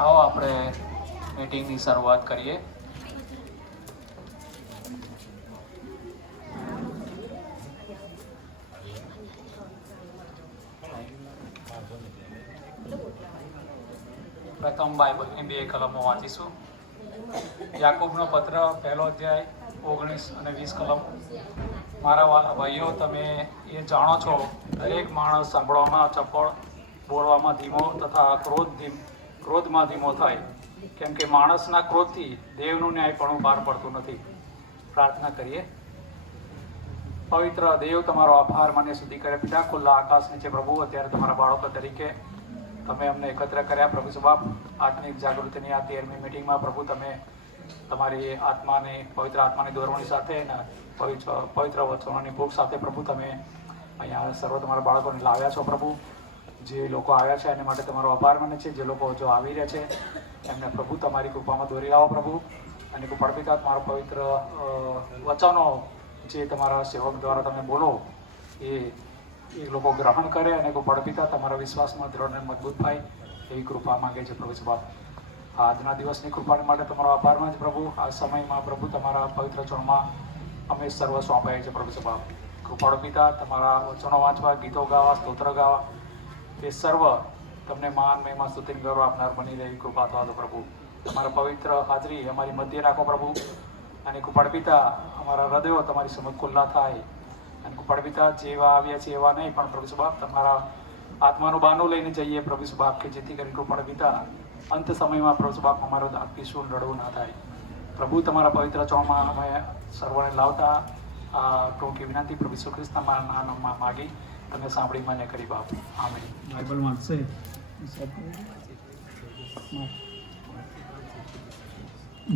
आओ આપણે મીટિંગની શરૂઆત કરીએ. પ્રથમ બાઇબલની 2 કલમો વાંચીશું. યાકૂબનો પત્ર, 1લો અધ્યાય 19 અને 20 કલમ. મારા વાલા ભાઈઓ, તમે એ જાણો છો, દરેક માણસ સાંભળવામાં ચપળ, બોલવામાં ધીમો તથા ક્રોધમાં ધીમો થાય, કેમ કે માણસના ક્રોધથી દેવનું ન્યાયપણું પાર પડતું નથી. પ્રાર્થના કરીએ. પવિત્ર દેવ, તમારો આભાર મને સુધી કરે. પિતા, ખુલ્લા આકાશ નીચે પ્રભુ, અત્યારે તમારા બાળકો તરીકે તમે અમને એકત્ર કર્યા. પ્રભુ સ્વભાવ આત્મિક જાગૃતિની આ 13મી મિટિંગમાં પ્રભુ તમે તમારી આત્માને, પવિત્ર આત્માની દોરવણી સાથે અને પવિત્ર વચનોની ભૂખ સાથે પ્રભુ તમે અહીંયા સર્વ તમારા બાળકોને લાવ્યા છો. પ્રભુ, જે લોકો આવ્યા છે એના માટે તમારો આભાર માને છે. જે લોકો જો આવી રહ્યા છે એમને પ્રભુ તમારી કૃપામાં દોરી લાવો. પ્રભુ, અને કૃપાળ પિતા, તમારા પવિત્ર વચનો જે તમારા સેવક દ્વારા તમે બોલો એ લોકો ગ્રહણ કરે અને કૃપાળ પિતા તમારા વિશ્વાસમાં દ્રઢ અને મજબૂત થાય એવી કૃપા માંગે છે. પ્રભુ સ્વભાવ આજના દિવસની કૃપા માટે તમારો આભાર માને છે. પ્રભુ, આ સમયમાં પ્રભુ તમારા પવિત્ર ચરણમાં અમે સર્વ સોંપાઈએ છીએ. પ્રભુ સ્વભાવ કૃપાળ પિતા, તમારા વચનો વાંચવા, ગીતો ગાવા, સ્તોત્ર ગાવા, એ સર્વ તમને માન, મહિમા, સ્તુતિ, ગૌરવ આપનાર બની રહે એવી કૃપા થવા દો. પ્રભુ, તમારા પવિત્ર હાજરી અમારી મધ્ય રાખો. પ્રભુ, અને કૃપાળ પિતા, અમારા હૃદયો તમારી સમજ ખુલ્લા થાય. અને કૃપાળ પિતા, જેવા આવ્યા છે એવા નહીં, પણ પ્રભુ સ્વભાવ તમારા આત્માનું બાનું લઈને જઈએ. પ્રભુ સ્વભાવ કે જેથી કરીને કૃપાળ પિતા અંત સમયમાં પ્રભુ સ્વભાવ અમારો પીસું રડવું ના થાય. પ્રભુ, તમારા પવિત્ર ચોમાં અમે સર્વને લાવતા ટૂંકી વિનંતી પ્રભુ ઈસુ ખ્રિસ્તના નામમાં માગી તમે સાંભળી મને કરી બાપ. આમેન. બાઇબલ વાંચશે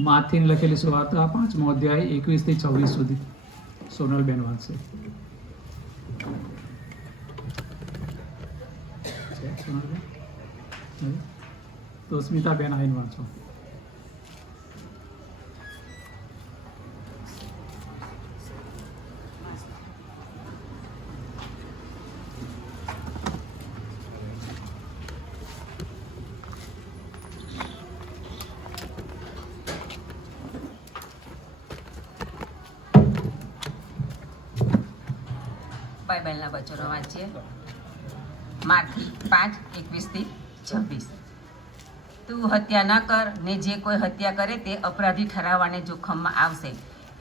માથીન લખેલી સુવાર્તા 5મો અધ્યાય 21 થી 26 સુધી. સોનલબેન વાંચશે. તો સ્મિતાબેન આવીને વાંચો. બાઇબલના વચનો વાંચીએ. માથી 5:21 થી 26. તું હત્યા ન કર, ને જે કોઈ હત્યા કરે તે અપરાધી ઠરાવવાને જોખમમાં આવશે,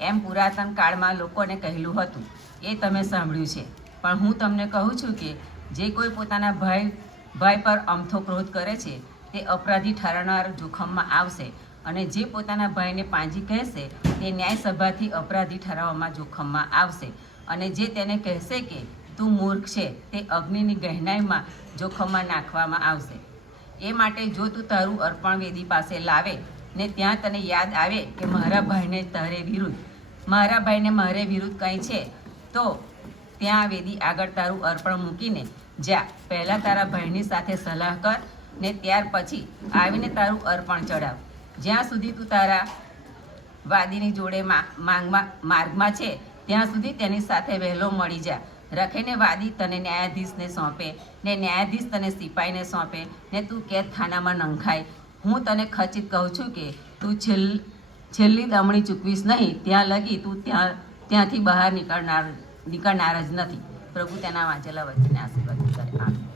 એમ પુરાતન કાળમાં લોકોને કહેલું હતું. એ તમે સાંભળ્યું છે. પણ હું તમને કહું છું કે જે કોઈ પોતાના ભાઈ પર અમથો ક્રોધ કરે છે તે અપરાધી ઠરાવનાર જોખમમાં આવશે. અને જે પોતાના ભાઈને પાંજી કહેશે તે ન્યાયસભાથી અપરાધી ઠરાવવામાં જોખમમાં આવશે. અને જે તેને કહેશે કે તું મૂર્ખ છે તે અગ્નિની ગહેનાઈમાં જોખમમાં નાખવામાં આવશે. એ માટે જો તું તારું અર્પણ વેદી પાસે લાવે ને ત્યાં તને યાદ આવે કે મારા ભાઈને મારે વિરુદ્ધ કંઈ છે, તો ત્યાં વેદી આગળ તારું અર્પણ મૂકીને જા. પહેલાં તારા ભાઈની સાથે સલાહ કર ને ત્યાર પછી આવીને તારું અર્પણ ચડાવ. જ્યાં સુધી તું તારા વાદીની જોડે માર્ગમાં છે ત્યાં સુધી તેની સાથે વહેલો મળી જા. રખીને વાદી તને ન્યાયાધીશને સોંપે ને ન્યાયાધીશ તને સિપાહીને સોંપે ને તું કેદખાનામાં નંખાય. હું તને ખચિત કહું છું કે તું છેલ્લી દમણી ચૂકવીશ નહીં ત્યાં લગી તું ત્યાંથી બહાર નીકળનાર જ નથી. પ્રભુ તેના વાંચેલા વચનને આશીર્વાદ કરે. આમીન.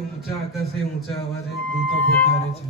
ઊંચા આકાશે ઊંચા અવાજે દૂતો પોકારે છે.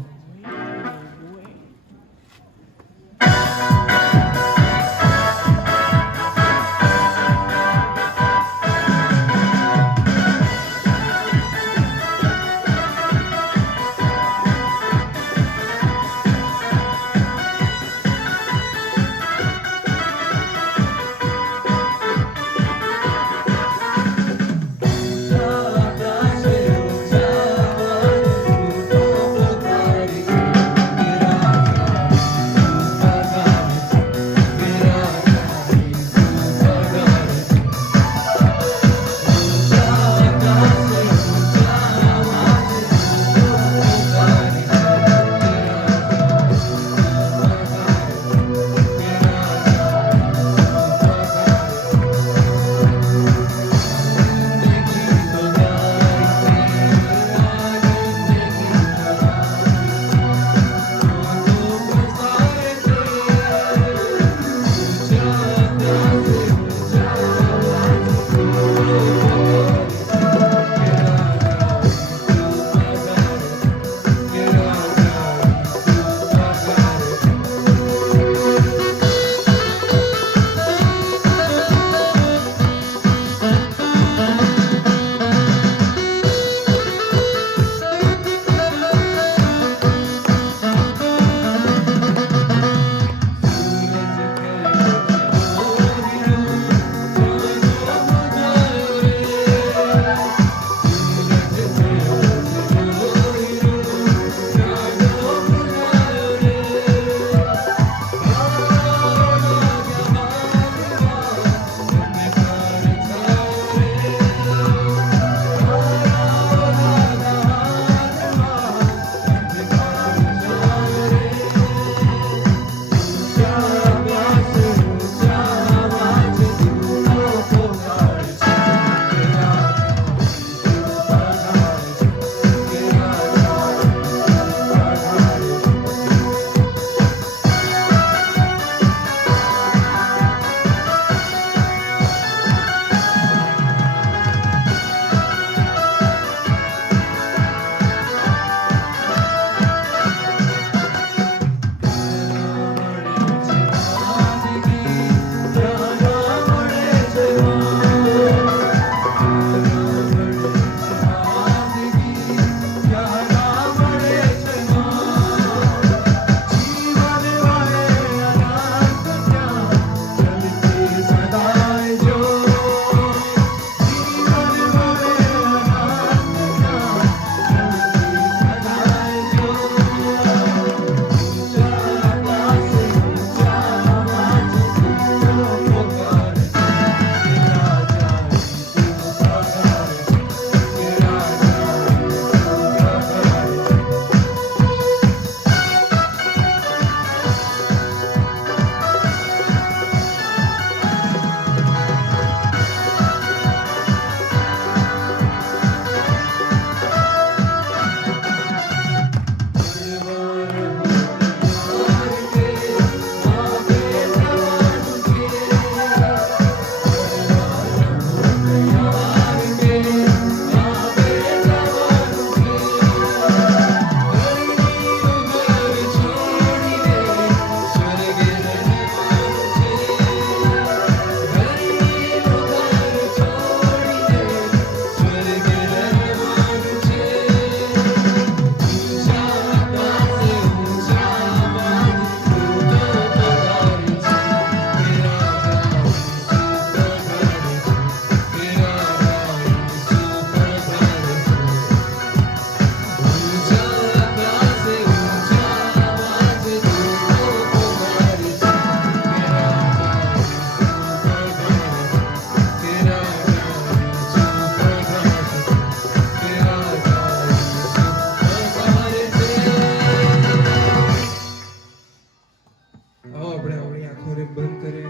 આંખોને બંધ કરે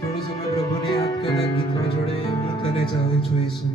થોડો સમય પ્રભુને યાદ કરતા ગીતમાં જોડે હું તને ચાહું છું ઈસુ.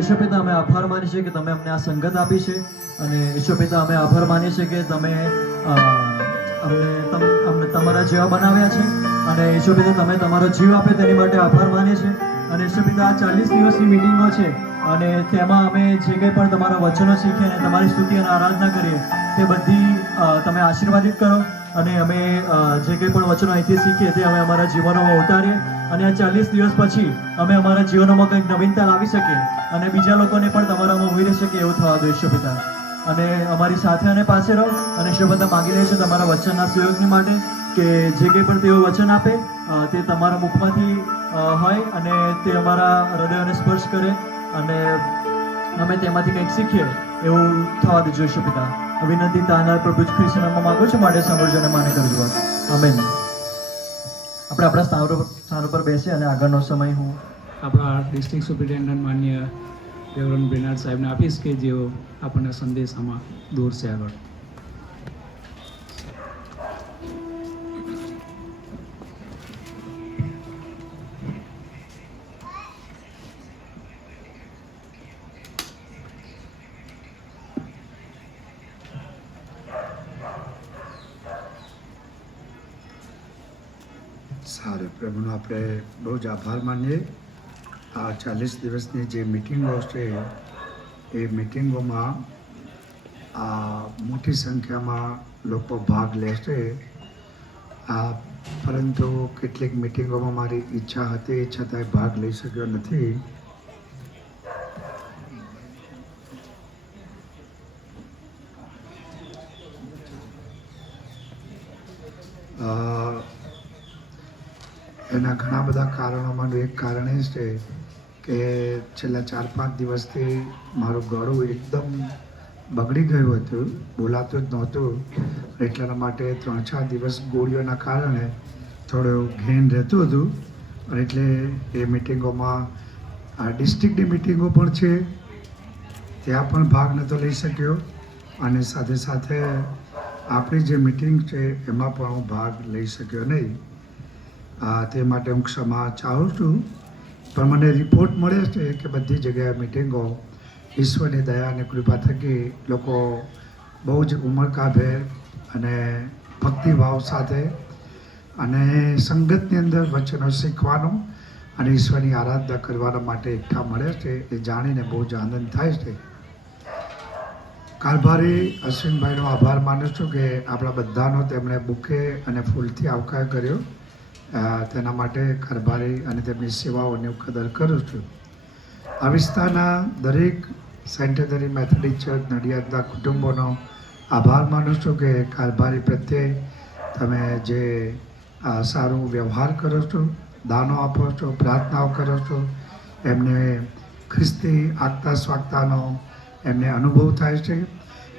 ઈશ્વર પિતા અમે આભાર માનીએ છીએ કે તમે અમને આ સંગત આપી છે અને ઈશ્વર પિતા અમે આભાર માનીએ છીએ કે તમે અમને તમારા જેવા બનાવ્યા છે અને ઈશ્વર પિતા તમે તમારો જીવ આપે તેની માટે આભાર માનીએ છીએ અને ઈશ્વર પિતા આ 40 દિવસની મીટિંગો છે અને તેમાં અમે જે કંઈ પણ તમારા વચનો શીખીએ અને તમારી સ્તુતિ અને આરાધના કરીએ તે બધી તમે આશીર્વાદિત કરો અને અમે જે કંઈ પણ વચનો અહીંથી શીખીએ તે અમે અમારા જીવનોમાં ઉતારીએ અને આ 40 દિવસ પછી અમે અમારા જીવનોમાં કંઈક નવીનતા લાવી શકીએ અને બીજા લોકોને પણ તમારામાં ઉમેરી શકીએ એવું થવા દો ઈશ્વર પિતા અને અમારી સાથે અને પાસે રહો અને ઈશ્વર પિતા માગી લઈએ છીએ તમારા વચનના સહયોગની માટે કે જે કંઈ પણ તેઓ વચન આપે તે તમારા મુખમાંથી હોય અને તે અમારા હૃદયોને સ્પર્શ કરે અને અમે તેમાંથી કંઈક શીખીએ એવું થવા દેજો ઈશ્વર પિતા. વિનંતી તાના પ્રભુ ખ્રિસ્તના નામમાં માંગુ છું, માટે સાંભળજો અને માને કરજો. આમેન. આપણે આપણા સ્થાનો પર બેસીએ અને આગળનો સમય હું આપણા ડિસ્ટ્રિક્ટ સુપ્રિન્ટેન્ડન્ટ માન્ય રેવરન્ડ બ્રેનાર્ડ સાહેબને આપીશ કે જેઓ આપણને સંદેશામાં દોરશે આગળ. સારું, પ્રભુનો આપણે બહુ જ આભાર માનીએ. આ 40 દિવસની જે મિટિંગો છે એ મિટિંગોમાં આ મોટી સંખ્યામાં લોકો ભાગ લેશે. પરંતુ કેટલીક મિટિંગોમાં મારી ઈચ્છા હતી છતાંય ભાગ લઈ શક્યો નથી. એના ઘણા બધા કારણોમાંનું એક કારણ એ છે કે છેલ્લા 4-5 દિવસથી મારું ગળું એકદમ બગડી ગયું હતું, બોલાતું જ નહોતું. એટલા માટે 3-4 દિવસ ગોળીઓના કારણે થોડું ઘેન રહેતું હતું. અને એટલે એ મિટિંગોમાં આ ડિસ્ટ્રિક્ટની મિટિંગો પણ છે ત્યાં પણ ભાગ નહોતો લઈ શક્યો અને સાથે સાથે આપણી જે મિટિંગ છે એમાં પણ હું ભાગ લઈ શક્યો નહીં. તે માટે હું ક્ષમા ચાહું છું. પણ મને રિપોર્ટ મળે છે કે બધી જગ્યાએ મિટિંગો ઈશ્વરની દયા અને કૃપા થકી લોકો બહુ જ ઉમળકાભેર અને ભક્તિભાવ સાથે અને સંગતની અંદર વચનો શીખવાનો અને ઈશ્વરની આરાધના કરવાના માટે એકઠા મળે છે. એ જાણીને બહુ જ આનંદ થાય છે. કારભારી અશ્વિનભાઈનો આભાર માનું છું કે આપણા બધાનો તેમણે બુકે અને ફૂલથી આવકાર કર્યો. તેના માટે કારભારી અને તેમની સેવાઓની હું કદર કરું છું. આ વિસ્તારના દરેક સેન્ટેનરી મેથોડિસ્ટ ચર્ચ નડિયાદના કુટુંબોનો આભાર માનું છું કે કારભારી પ્રત્યે તમે જે સારું વ્યવહાર કરો છો, દાનો આપો છો, પ્રાર્થનાઓ કરો છો, એમને ખ્રિસ્તી આગતા સ્વાગતાનો એમને અનુભવ થાય છે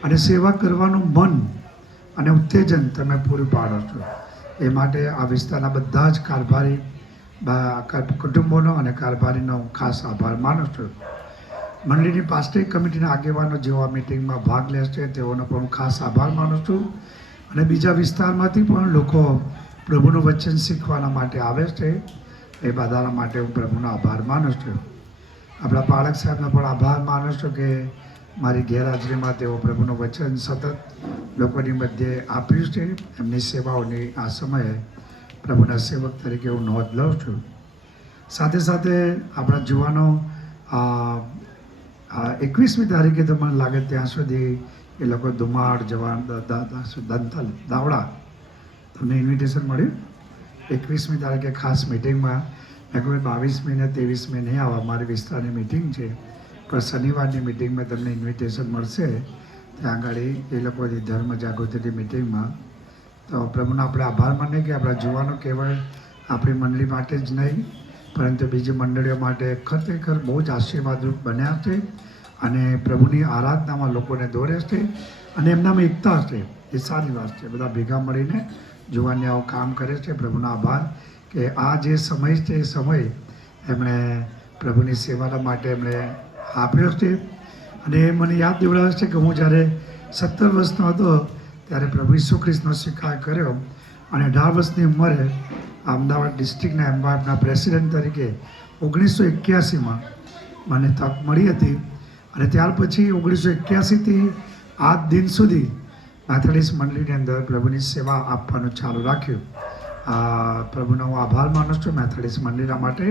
અને સેવા કરવાનું મન અને ઉત્તેજન તમે પૂરું પાડો છો. એ માટે આ વિસ્તારના બધા જ કારભારી કુટુંબોનો અને કારભારીનો ખાસ આભાર માનું છું. મંડળીની પાસ્ટરી કમિટીના આગેવાનો જેઓ આ મિટિંગમાં ભાગ લેશે તેઓનો પણ ખાસ આભાર માનું છું. અને બીજા વિસ્તારમાંથી પણ લોકો પ્રભુનું વચન શીખવાના માટે આવે છે. એ બધાના માટે હું પ્રભુનો આભાર માનું છું. આપણા પાળક સાહેબનો પણ આભાર માનું છું કે મારી ગેરહાજરીમાં તેઓ પ્રભુનું વચન સતત લોકોની મધ્યે આપ્યું છે. એમની સેવાઓની આ સમયે પ્રભુના સેવક તરીકે હું નોંધ લઉં છું. સાથે સાથે આપણા જુવાનો 21મી તારીખે તો મને લાગે ત્યાં સુધી એ લોકો ધુમાડ જવાન દંતલ દાવડા તમને ઇન્વિટેશન મળ્યું 21મી તારીખે ખાસ મિટિંગમાં. મેં કહ્યું 22મી ને 23મી નહીં આવવા, મારી વિસ્તારની મિટિંગ છે, પણ શનિવારની મિટિંગમાં તમને ઇન્વિટેશન મળશે. ત્યાં આગળ એ લોકોની ધર્મ જાગૃતિની મિટિંગમાં. તો પ્રભુનો આપણે આભાર માનીએ કે આપણા જુવાનો કેવળ આપણી મંડળી માટે જ નહીં પરંતુ બીજી મંડળીઓ માટે ખરેખર બહુ જ આશીર્વાદરૂપ બન્યા છે અને પ્રભુની આરાધનામાં લોકોને દોરે છે અને એમનામાં એકતા છે. એ સારી વાત છે. બધા ભેગા મળીને જુવાનિયાઓ કામ કરે છે. પ્રભુનો આભાર કે આ જે સમય છે એ સમય એમણે પ્રભુની સેવાના માટે એમણે આપ્યો છે. અને મને યાદ દેવડાવે છે કે હું જ્યારે 17 વર્ષનો હતો ત્યારે પ્રભુ ઈસુ ખ્રિસ્તનો સ્વીકાર કર્યો અને 18 વર્ષની ઉંમરે અમદાવાદ ડિસ્ટ્રિક્ટના એમ્પાયરના પ્રેસિડેન્ટ તરીકે 1981માં મને તક મળી હતી. અને ત્યાર પછી 1981થી આજ દિન સુધી મેથોડિસ્ટ મંડળીની અંદર પ્રભુની સેવા આપવાનું ચાલુ રાખ્યું. પ્રભુનો હું આભાર માનું છું મેથોડિસ્ટ મંડળીના માટે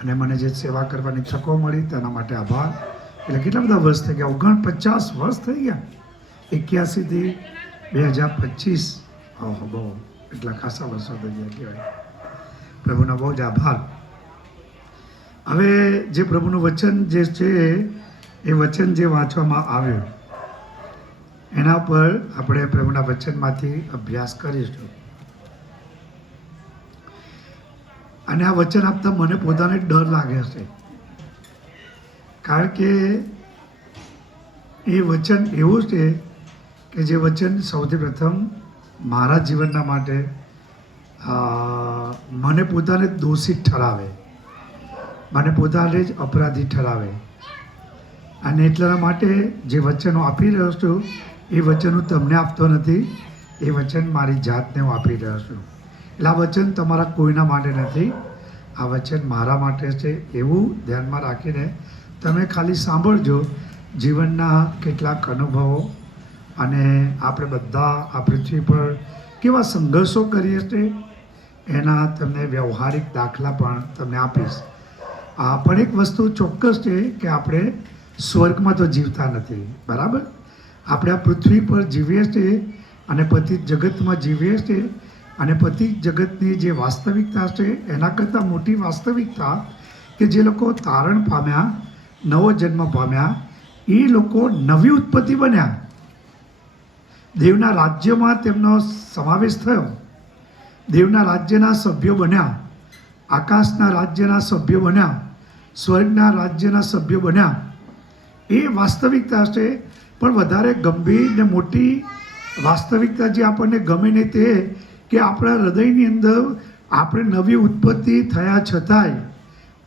અને મને જે સેવા કરવાની તકો મળી તેના માટે આભાર. એટલે કેટલા બધા વર્ષ થઈ ગયા, 49 વર્ષ થઈ ગયા 81થી 2025. ઓહો, બહુ એટલા ખાસા વર્ષો થઈ ગયા કહેવાય. પ્રભુનો બહુ જ આભાર. હવે જે પ્રભુનું વચન જે છે એ વચન જે વાંચવામાં આવ્યું એના પર આપણે પ્રભુના વચનમાંથી અભ્યાસ કરીશું. અને આ વચન આપતા મને પોતાને ડર લાગે છે, કારણ કે એ વચન એવું છે કે જે વચન સૌથી પ્રથમ મારા જીવનના માટે મને પોતાને દોષિત ઠરાવે, મને પોતાને જ અપરાધી ઠરાવે. અને એટલા માટે જે વચનો આપી રહ્યો છું એ વચન હું તમને આપતો નથી, એ વચન મારી જાતને હું આપી રહ્યો છું. એટલે આ વચન તમારા કોઈના માટે નથી, આ વચન મારા માટે છે. એવું ધ્યાનમાં રાખીને તમે ખાલી સાંભળજો. જીવનના કેટલાક અનુભવો અને આપણે બધા આ પૃથ્વી પર કેવા સંઘર્ષો કરીએ છીએ એના તમને વ્યવહારિક દાખલા પણ તમને આપીશ. પણ એક વસ્તુ ચોક્કસ છે કે આપણે સ્વર્ગમાં તો જીવતા નથી, બરાબર? આપણે આ પૃથ્વી પર જીવીએ છીએ અને પતિત જગતમાં જીવીએ છીએ. અને પતિત જગતની જે વાસ્તવિકતા છે એના કરતાં મોટી વાસ્તવિકતા કે જે લોકો તારણ પામ્યા, નવો જન્મ પામ્યા, એ લોકો નવી ઉત્પત્તિ બન્યા, દેવના રાજ્યમાં તેમનો સમાવેશ થયો, દેવના રાજ્યના સભ્યો બન્યા, આકાશના રાજ્યના સભ્યો બન્યા, સ્વર્ગના રાજ્યના સભ્યો બન્યા. એ વાસ્તવિકતા છે. પણ વધારે ગંભીર ને મોટી વાસ્તવિકતા જે આપણને ગમે ને તે કે આપણા હૃદયની અંદર આપણે નવી ઉત્પત્તિ થયા છતાંય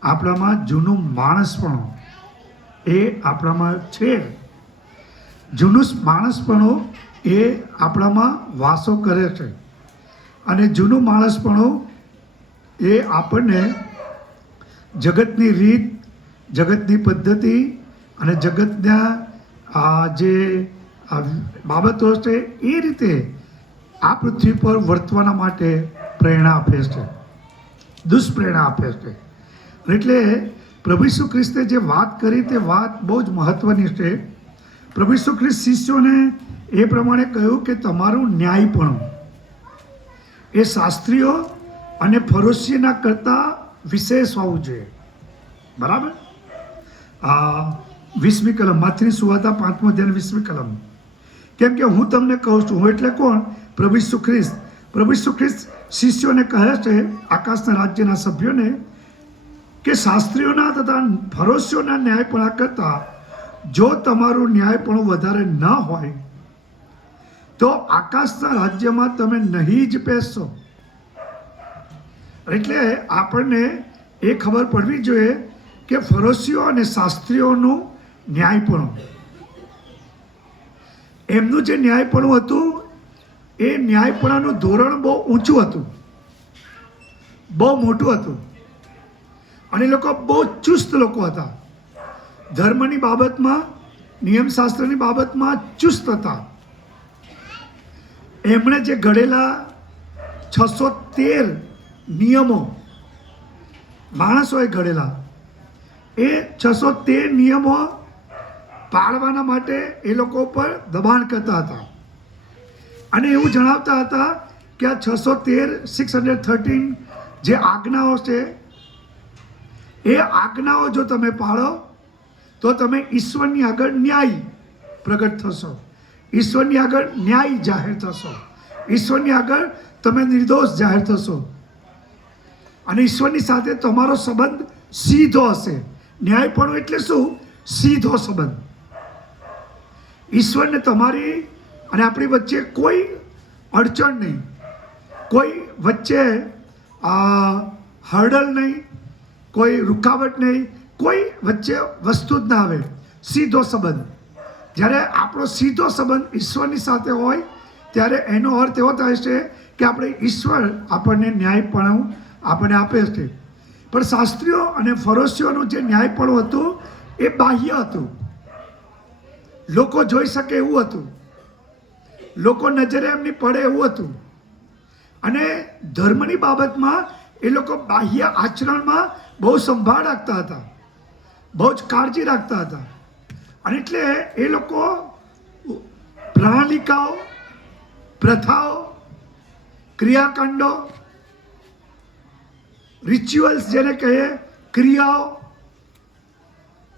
આપણામાં જૂનું માણસપણું એ આપણામાં છે. જૂનું માણસપણું એ આપણામાં વાસો કરે છે. અને જૂનું માણસપણું એ આપણને જગતની રીત, જગતની પદ્ધતિ અને જગતના જે બાબતો છે એ રીતે આ પૃથ્વી પર વર્તવાના માટે પ્રેરણા આપે છે, દુષ્પ્રેરણા આપે છે. એટલે પ્રભુ ઈસુ ખ્રિસ્તે જે વાત કરી તે વાત બહુ જ મહત્ત્વની છે. પ્રભુ ઈસુ ખ્રિસ્ત શિષ્યોને એ પ્રમાણે કહ્યું કે તમારું ન્યાયપણું એ શાસ્ત્રીઓ અને ફરોશીના કરતાં વિશેષ હોવું જોઈએ, બરાબર? 20મી કલમ, માથની સુવાર્તા 5મો અધ્યાય 20મી કલમ. કેમ કે હું તમને કહું છું, હું એટલે કોણ? પ્રભુ ઈસુ ખ્રિસ્ત. પ્રભુ ઈસુ ખ્રિસ્ત શિષ્યોને કહે છે, આકાશના રાજ્યના સભ્યોને, કે શાસ્ત્રીઓના તથા ફરોશીઓના ન્યાયપણા કરતાં જો તમારું ન્યાયપણું વધારે ન હોય તો આકાશના રાજ્યમાં તમે નહીં જ બેસશો. એટલે આપણને એ ખબર પડવી જોઈએ કે ફરોશીઓ અને શાસ્ત્રીઓનું ન્યાયપણું, એમનું જે ન્યાયપણું હતું એ ન્યાયપણાનું ધોરણ બહુ ઊંચું હતું, બહુ મોટું હતું. અને એ લોકો બહુ ચુસ્ત લોકો હતા, ધર્મની બાબતમાં, નિયમશાસ્ત્રની બાબતમાં ચુસ્ત હતા. એમણે જે ઘડેલા 613 નિયમો માણસોએ ઘડેલા, એ 613 નિયમો પાળવાના માટે એ લોકો પર દબાણ કરતા હતા. અને એવું જણાવતા હતા કે આ 613 જે આજ્ઞાઓ છે એ આજ્ઞાઓ જો તમે પાળો તો તમે ઈશ્વરની આગળ ન્યાય પ્રગટ થશો, ઈશ્વરની આગળ ન્યાય જાહેર થશો, ઈશ્વરની આગળ તમે નિર્દોષ જાહેર થશો અને ઈશ્વરની સાથે તમારો સંબંધ સીધો હશે. ન્યાયપણું એટલે શું? સીધો સંબંધ. ઈશ્વરને તમારી અને આપણી વચ્ચે કોઈ અડચણ નહીં, કોઈ વચ્ચે હર્ડલ નહીં, કોઈ રૂકાવટ નહીં, કોઈ વચ્ચે વસ્તુ જ ના આવે. સીધો સંબંધ. જ્યારે આપણો સીધો સંબંધ ઈશ્વરની સાથે હોય ત્યારે એનો અર્થ એવો થાય છે કે આપણે ઈશ્વર આપણને ન્યાયપણું આપણને આપે છે. પણ શાસ્ત્રીઓ અને ફરોશીઓનું જે ન્યાયપણું હતું એ બાહ્ય હતું, લોકો જોઈ શકે એવું હતું, લોકો નજરે એમની પડે એવું હતું. અને ધર્મની બાબતમાં એ લોકો બાહ્ય આચરણમાં બહુ સંભાળ રાખતા હતા, બહુ જ કાળજી રાખતા હતા. અને એટલે એ લોકો પ્રણાલિકાઓ, પ્રથાઓ, ક્રિયાકાંડો, રિચ્યુઅલ્સ જેને કહીએ, ક્રિયાઓ,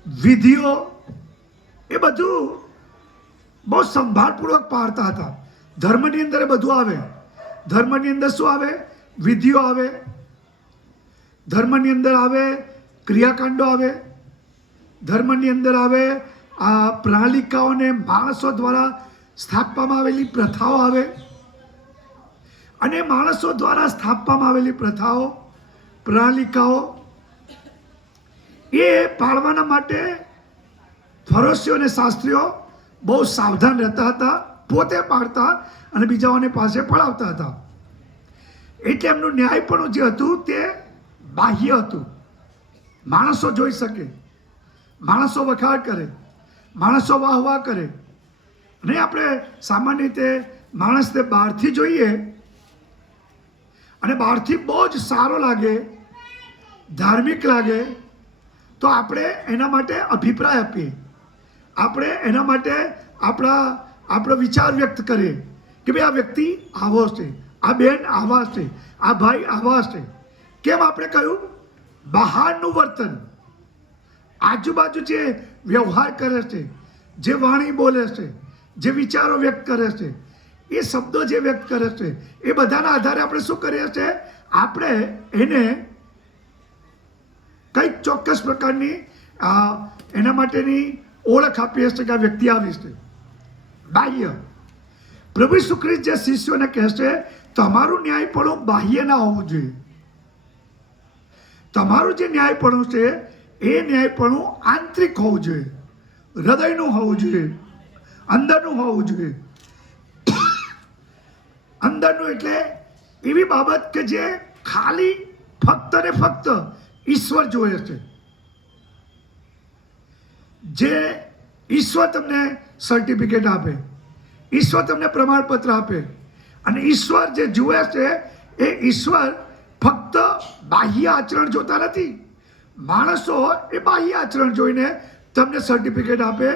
વિધિઓ, એ બધું બહુ સંભાળપૂર્વક પાળતા હતા. ધર્મની અંદર એ બધું આવે. ધર્મની અંદર શું આવે? વિધિઓ આવે, ધર્મની અંદર આવે ક્રિયાકાંડો આવે, ધર્મની અંદર આવે આ પ્રણાલિકાઓને માણસો દ્વારા સ્થાપવામાં આવેલી પ્રથાઓ આવે, અને માણસો દ્વારા સ્થાપવામાં આવેલી પ્રથાઓ પ્રણાલિકાઓ એ પાળવાના માટે ફરોશીઓ અને શાસ્ત્રીઓ બહુ સાવધાન રહેતા હતા, પોતે પાડતા અને બીજાઓને પાસે પડાવતા હતા. એટલે એમનું ન્યાયપણું જે હતું તે બાહ્ય હતું. માણસો જોઈ શકે, માણસો વખાણ કરે, માણસો વાહવા કરે. નહીં આપણે સામાન્ય રીતે માણસને બહારથી જોઈએ અને બહારથી બહુ જ સારો લાગે, ધાર્મિક લાગે, તો આપણે એના માટે અભિપ્રાય આપીએ, આપણે એના માટે આપણો વિચાર વ્યક્ત કરીએ કે ભાઈ આ વ્યક્તિ આવો છે, આ બેન આવા છે, આ ભાઈ આવા છે. કેમ આપણે કહ્યું? બહારનું વર્તન, આજુબાજુ જે વ્યવહાર કરે છે, જે વાણી બોલે છે, જે વિચારો વ્યક્ત કરે છે, એ શબ્દો જે વ્યક્ત કરે છે, એ બધાના આધારે આપણે શું કરીએ છીએ? આપણે એને કંઈક ચોક્કસ પ્રકારની એના માટેની ઓળખ આપીએ છીએ કે આ વ્યક્તિ આવી છે. બાહ્ય. પ્રભુ ઈસુ ખ્રિસ્ત જે શિષ્યોને કહેશે તમારું ન્યાયપણું બાહ્ય ના હોવું જોઈએ. તમારું જે ન્યાયપણું છે એ ન્યાયપણું આંતરિક હોવું જોઈએ, હૃદયનું હોવું જોઈએ, અંદરનું હોવું જોઈએ. અંદરનું એટલે એવી બાબત કે જે ખાલી ફક્ત ને ફક્ત ઈશ્વર જોયે છે, જે ઈશ્વર તમને સર્ટિફિકેટ આપે, ઈશ્વર તમને પ્રમાણપત્ર આપે. અને ઈશ્વર જે જુએ છે એ ઈશ્વર ફક્ત બાહ્ય આચરણ જોતા નથી. માણસો એ બાહ્ય આચરણ જોઈને તમને સર્ટિફિકેટ આપે.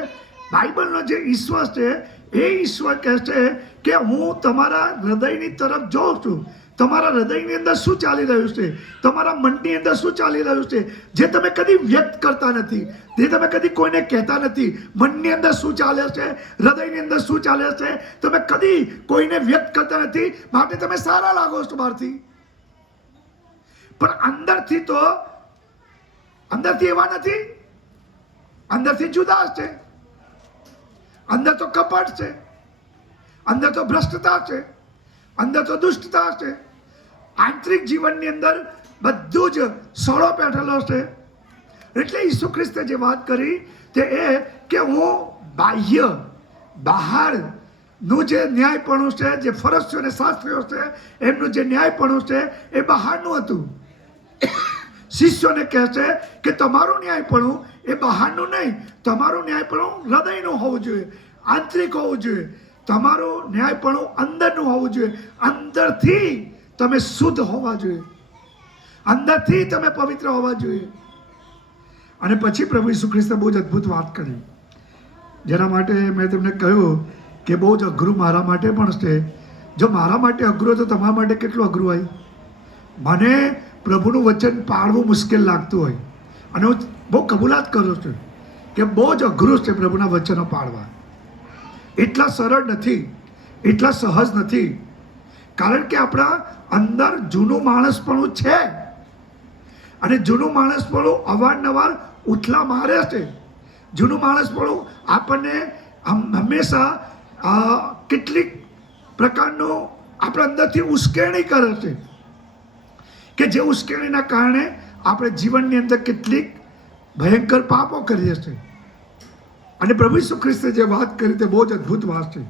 બાઇબલનો જે ઈશ્વર છે એ ઈશ્વર કહે છે કે હું તમારા હૃદયની તરફ જોઉં છું, તમારા હૃદયની અંદર શું ચાલી રહ્યું છે, તમારા મનની અંદર શું ચાલી રહ્યું છે, જે તમે કદી વ્યક્ત કરતા નથી, જે તમે કદી કોઈને કહેતા નથી. મનની અંદર શું ચાલે છે, હૃદયની અંદર શું ચાલે છે, તમે કદી કોઈને વ્યક્ત કરતા નથી, માટે તમે સારા લાગો છો બહારથી, પણ અંદરથી એવા નથી. અંદરથી જુદા છે, અંદર તો કપટ છે, અંદર તો ભ્રષ્ટતા છે, અંદર તો દુષ્ટતા છે. આંતરિક જીવનની અંદર બધું જ સડો બેઠેલો છે. એટલે ઈસુ ખ્રિસ્તે જે વાત કરી તે એ કે હું બહારનું જે ન્યાયપણું છે, જે ફરશીઓ અને શાસ્ત્રીઓ છે એમનું જે ન્યાયપણું છે એ બહારનું હતું. શિષ્યોને કહે છે કે તમારું ન્યાયપણું એ બહારનું નહીં, તમારું ન્યાયપણું હૃદયનું હોવું જોઈએ, આંતરિક હોવું જોઈએ. તમારું ન્યાયપણું અંદરનું હોવું જોઈએ. અંદરથી તમે શુદ્ધ હોવા જોઈએ, અંદરથી તમે પવિત્ર હોવા જોઈએ. અને પછી પ્રભુ ઈસુ ખ્રિસ્તે બહુ જ અદ્ભુત વાત કરી, જેના માટે મેં તમને કહ્યું કે બહુ જ અઘરું મારા માટે પણ છે. જો મારા માટે અઘરું તો તમારા માટે કેટલું અઘરું હોય. મને પ્રભુનું વચન પાળવું મુશ્કેલ લાગતું હોય, અને હું બહુ કબૂલાત કરું છું કે બહુ જ અઘરું છે પ્રભુના વચનો પાળવા. એટલા સરળ નથી, એટલા સહજ નથી, કારણ કે આપણા અંદર જૂનું માણસપણું છે, અને જૂનું માણસપણું અવારનવાર ઉથલા મારે છે. જૂનું માણસપણું આપણને હંમેશા કેટલીક પ્રકારનું આપણા અંદરથી ઉશ્કેરણી કરે છે, કે જે ઉશ્કેરણીના કારણે આપણે જીવનની અંદર કેટલીક ભયંકર પાપો કરીએ છીએ. અને પ્રભુ ઈસુ ખ્રિસ્તે જે વાત કરી તે બહુ જ અદ્ભુત વાત છે.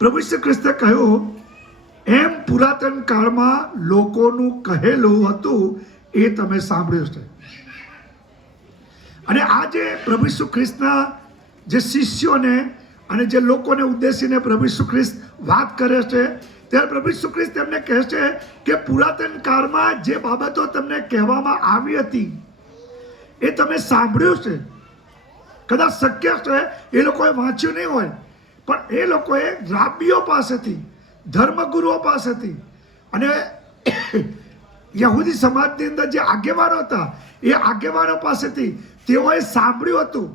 પ્રભુ ઈસુ ખ્રિસ્તે કહ્યું એમ પુરાતન કાળમાં લોકોનું કહેલું હતું એ તમે સાંભળ્યું છે. અને આજે પ્રભુ ઈસુ ખ્રિસ્તના જે શિષ્યોને અને જે લોકોને ઉદ્દેશીને પ્રભુ ઈસુ ખ્રિસ્ત વાત કરે છે, ત્યારે પ્રભુ ઈસુ ખ્રિસ્ત તેમને કહે છે કે પુરાતન કાળમાં જે બાબતો તમને કહેવામાં આવી હતી એ તમે સાંભળ્યું છે. કદાચ શક્ય છે એ લોકોએ વાંચ્યું નહીં હોય, પણ એ લોકોએ રાબીઓ પાસેથી, ધર્મગુરુઓ પાસેથી અને યહૂદી સમાજની અંદર જે આગેવાનો હતા એ આગેવાનો પાસેથી તેઓએ સાંભળ્યું હતું.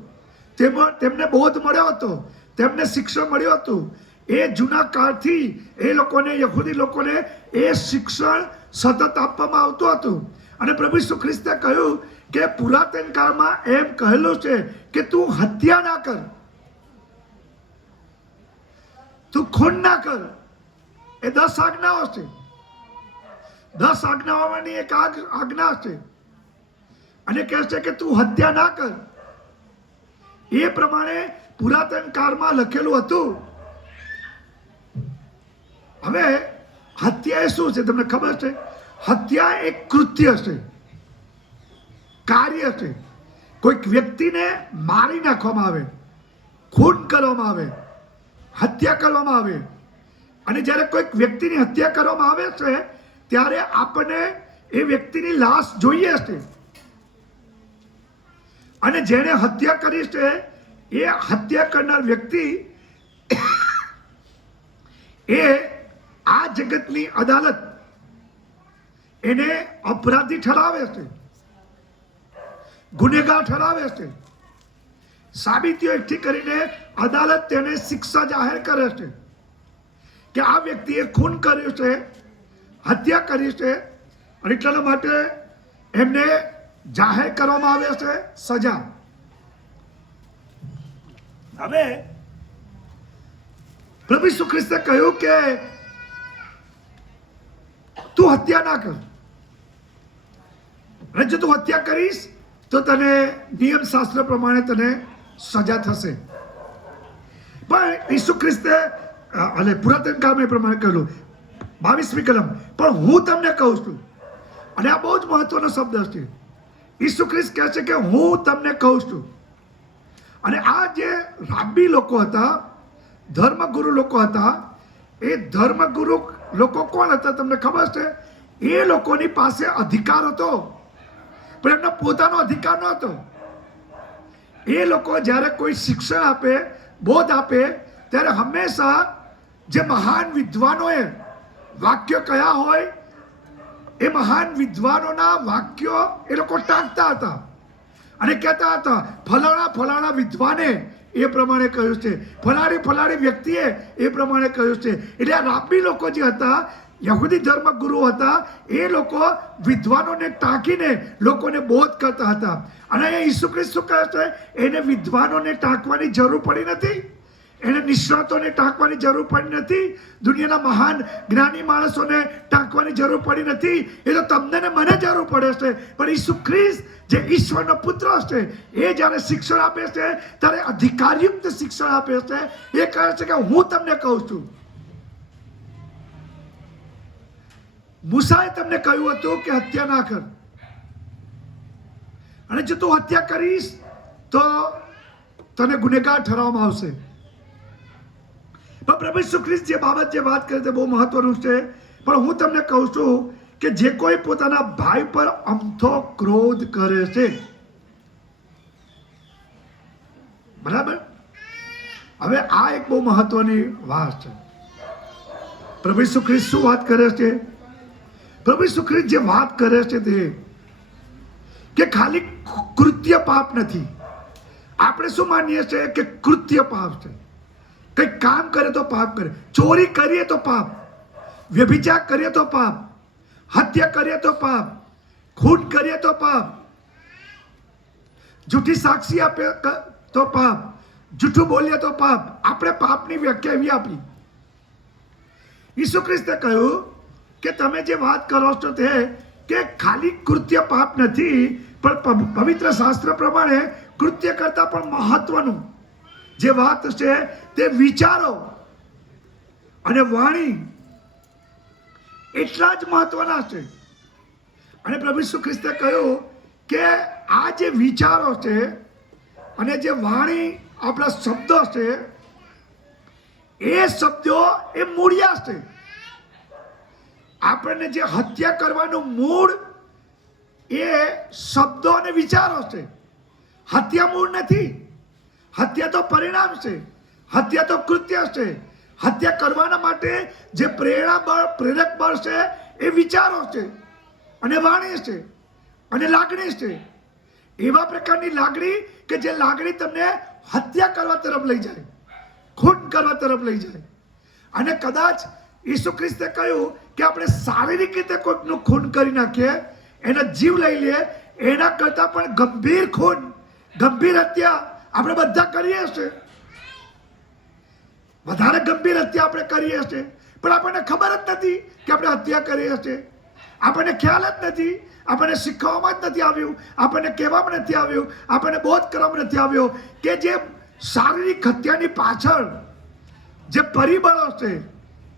તેમને બોધ મળ્યો હતો, તેમને શિક્ષણ મળ્યું હતું. એ જૂના કાળથી એ લોકોને, યહૂદી લોકોને એ શિક્ષણ સતત આપવામાં આવતું હતું. અને પ્રભુ ઈસુ ખ્રિસ્તે કહ્યું કે પુરાતન કાળમાં એમ કહેલું છે કે તું હત્યા ના કર, તું ખૂન ના કર. એ 10 આજ્ઞાઓ છે. 10 આજ્ઞાઓમાંની એક આજ્ઞા છે અને કહે છે કે તું હત્યા ના કર. એ પ્રમાણે પુરાતન કાળમાં લખેલું હતું. હવે હત્યા એ શું છે તમને ખબર છે? હત્યા એક કૃત્ય છે, કાર્ય છે. કોઈક વ્યક્તિને મારી નાખવામાં આવે, ખૂન કરવામાં આવે, હત્યા કરવામાં આવે. અને જ્યારે કોઈક વ્યક્તિની હત્યા કરવામાં આવે છે ત્યારે આપણને એ વ્યક્તિની લાશ જોઈએ છે. અને જેણે હત્યા કરી છે એ હત્યા કરનાર વ્યક્તિ એ આ જગતની અદાલત એને અપરાધી ઠરાવે છે, ગુનેગાર ઠરાવે છે. સાબિતીઓ એકઠી કરીને અદાલત તેને શિક્ષા જાહેર કરે છે કે આ વ્યક્તિએ ખૂન કર્યું છે, હત્યા કરી છે, અને એટલા માટે એમને જાહેર કરવામાં આવે છે સજા. હવે પ્રભુ ઈસુ ખ્રિસ્તે કહ્યું કે તું હત્યા ના કર. અને જો તું હત્યા કરીશ તો તને નિયમ શાસ્ત્ર પ્રમાણે તને સજા થશે. પણ ઈસુ ખ્રિસ્તે અને પુરાતન કાળમાં એ પ્રમાણે કહ્યું 22મી કલમ, પણ હું તમને કહું છું, અને આ બહુ જ મહત્વનો શબ્દ છે. ઈસુ ખ્રિસ્ત કહે છે કે હું તમને કહું છું. અને આ જે રાબી લોકો હતા, ધર્મગુરુ લોકો હતા, એ ધર્મગુરુ લોકો કોણ હતા તમને ખબર છે? એ લોકોની પાસે અધિકાર હતો, પણ એમનો પોતાનો અધિકાર ન હતો. એ લોકો જ્યારે કોઈ શિક્ષણ આપે, બોધ આપે, ત્યારે હંમેશા જે મહાન વિદ્વાનોએ વાક્ય કયા હોય એ મહાન વિદ્વાનોના વાક્યો એ લોકો ટાંકતા હતા અને કહેતા હતા ફલાણા વિદ્વાને એ પ્રમાણે કહ્યું છે, ફલાણી વ્યક્તિએ એ પ્રમાણે કહ્યું છે. એટલે આ રાબી લોકો જે હતા, યહૂદી ધર્મગુરુ હતા, એ લોકો વિદ્વાનોને ટાંકીને લોકોને બોધ કરતા હતા. અને અહીંયા ઈસુ ખ્રિસ્ત શું કહે છે? એને વિદ્વાનોને ટાંકવાની જરૂર પડી નથી, એને નિષ્ણાતોને ટાંકવાની જરૂર પડી નથી, દુનિયાના મહાન જ્ઞાની માણસોને ટાંકવાની જરૂર પડી નથી. એ તો તમને ને મને જરૂર પડે છે. પણ ઈસુ ખ્રિસ્ત જે ઈશ્વરનો પુત્ર છે, એ જ્યારે શિક્ષણ આપે છે ત્યારે અધિકારયુક્ત શિક્ષણ આપે છે. એ કહે છે કે હું તમને કહું છું. મૂસાએ તમને કહ્યું હતું કે હત્યા ના કર, અને જો તું હત્યા કરીશ તો તને ગુનેગાર ઠરાવવામાં આવશે. પણ પ્રભુ ઈસુ ખ્રિસ્ત જે બાબત જે વાત કરે છે બહુ મહત્વનું છે. પણ હું તમને કહું છું કે જે કોઈ પોતાના ભાઈ પર અમથો ક્રોધ કરે છે, બરાબર? હવે આ એક બહુ મહત્વની વાત છે. પ્રભુ ઈસુ ખ્રિસ્ત શું વાત કરે છે? પ્રભુ ઈસુ ખ્રિસ્ત જે વાત કરે છે તે કે ખાલી કૃત્ય પાપ નથી. આપણે શું માનીએ છીએ કે કૃત્ય પાપ છે, કંઈક કામ કરે તો પાપ કરે, ચોરી કરીએ તો પાપ, વ્યભિચાર કરીએ તો પાપ, હત્યા કરીએ તો પાપ, ખૂન કરીએ તો પાપ, જૂઠી સાક્ષી આપે તો પાપ, જૂઠું બોલીએ તો પાપ. આપણે પાપની વ્યાખ્યા એવી આપી. ઈસુ ખ્રિસ્તે કહ્યું કે તમે જે વાત કરો છો તે કે ખાલી કૃત્ય પાપ નથી, પણ પવિત્ર શાસ્ત્ર પ્રમાણે કૃત્ય કરતા પણ મહત્વનું જે વાત છે તે વિચારો અને વાણી એટલા જ મહત્વના છે. અને પ્રભુ ઈસુ ખ્રિસ્તે કહ્યું કે આ જે વિચારો છે અને જે વાણી આપણા શબ્દો છે, એ શબ્દો એ મૂળિયા છે. આપણને જે હત્યા કરવાનું મૂળ એ શબ્દો અને વિચારો છે. હત્યા મૂળ નથી, હત્યા તો પરિણામ છે, હત્યા તો કૃત્ય છે. હત્યા કરવાના માટે જે પ્રેરક બળ છે એ વિચારો છે અને વાણી છે અને લાગણી છે. એવા પ્રકારની લાગણી કે જે લાગણી તમને હત્યા કરવા તરફ લઈ જાય, ખૂન કરવા તરફ લઈ જાય. અને કદાચ ઈસુ ખ્રિસ્તે કહ્યું કે આપણે શારીરિક રીતે કોઈકનું ખૂન કરી નાખીએ એના જીવ લઈ લે, એના કરતાં પણ ગંભીર ખૂન, ગંભીર હત્યા આપણે બધા કરીએ છીએ. વધારે ગંભીર હત્યા આપણે કરીએ છીએ, પણ આપણને ખબર જ નથી કે આપણે હત્યા કરીએ છીએ. આપણને ખ્યાલ જ નથી, આપણને શીખવામાં જ નથી આવ્યું, આપણને કહેવામાં નથી આવ્યું, આપણને બોધ કરવામાં નથી આવ્યો કે જે શારીરિક હત્યાની પાછળ જે પરિબળો છે,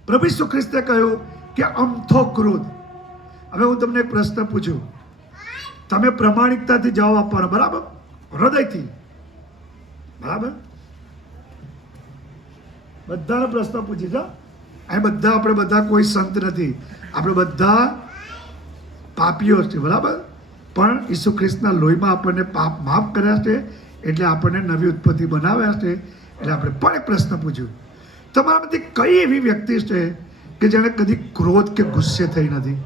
પ્રભુ ઈસુ ખ્રિસ્તે કહ્યું કે અમથો ક્રોધ. હવે હું તમને એક પ્રશ્ન પૂછું, તમે પ્રમાણિકતાથી જવાબ આપવાનો, બરાબર? હૃદયથી, બરાબર? બધાનો પ્રશ્ન પૂછી છે. અહીં બધા આપણે બધા કોઈ સંત નથી, આપણે બધા પાપીઓ છે, બરાબર? પણ ઈસુ ખ્રિસ્તના લોહીમાં આપણને પાપ માફ કર્યા છે, એટલે આપણને નવી ઉત્પત્તિ બનાવ્યા છે. એટલે આપણે પણ એક પ્રશ્ન પૂછ્યું, તમારામાંથી કઈ એવી વ્યક્તિ છે કે જેણે કદી ક્રોધ કે ગુસ્સે થઈ નથી?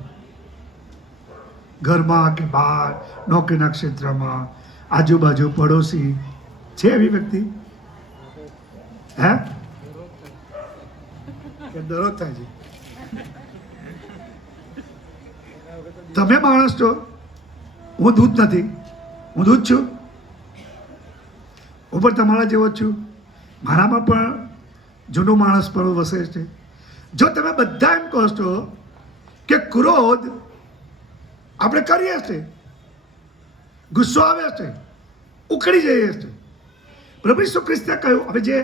ઘરમાં કે બહાર, નોકરીના ક્ષેત્રમાં, આજુબાજુ, પડોશી, છે એવી વ્યક્તિ? હે? કે દરરોજ થાય છે? તમે માણસ છો, હું દૂધ નથી, હું દૂધ છું, હું પણ તમારા જેવો જ છું. મારામાં પણ જૂનું માણસ પણ વસે છે. જો તમે બધા એમ કહો છો કે ક્રોધ આપણે કરીએ છીએ, ગુસ્સો આવે છે, ઉકળી જઈએ છીએ, પ્રભુ ઈસુ ખ્રિસ્તે કહ્યું, હવે જે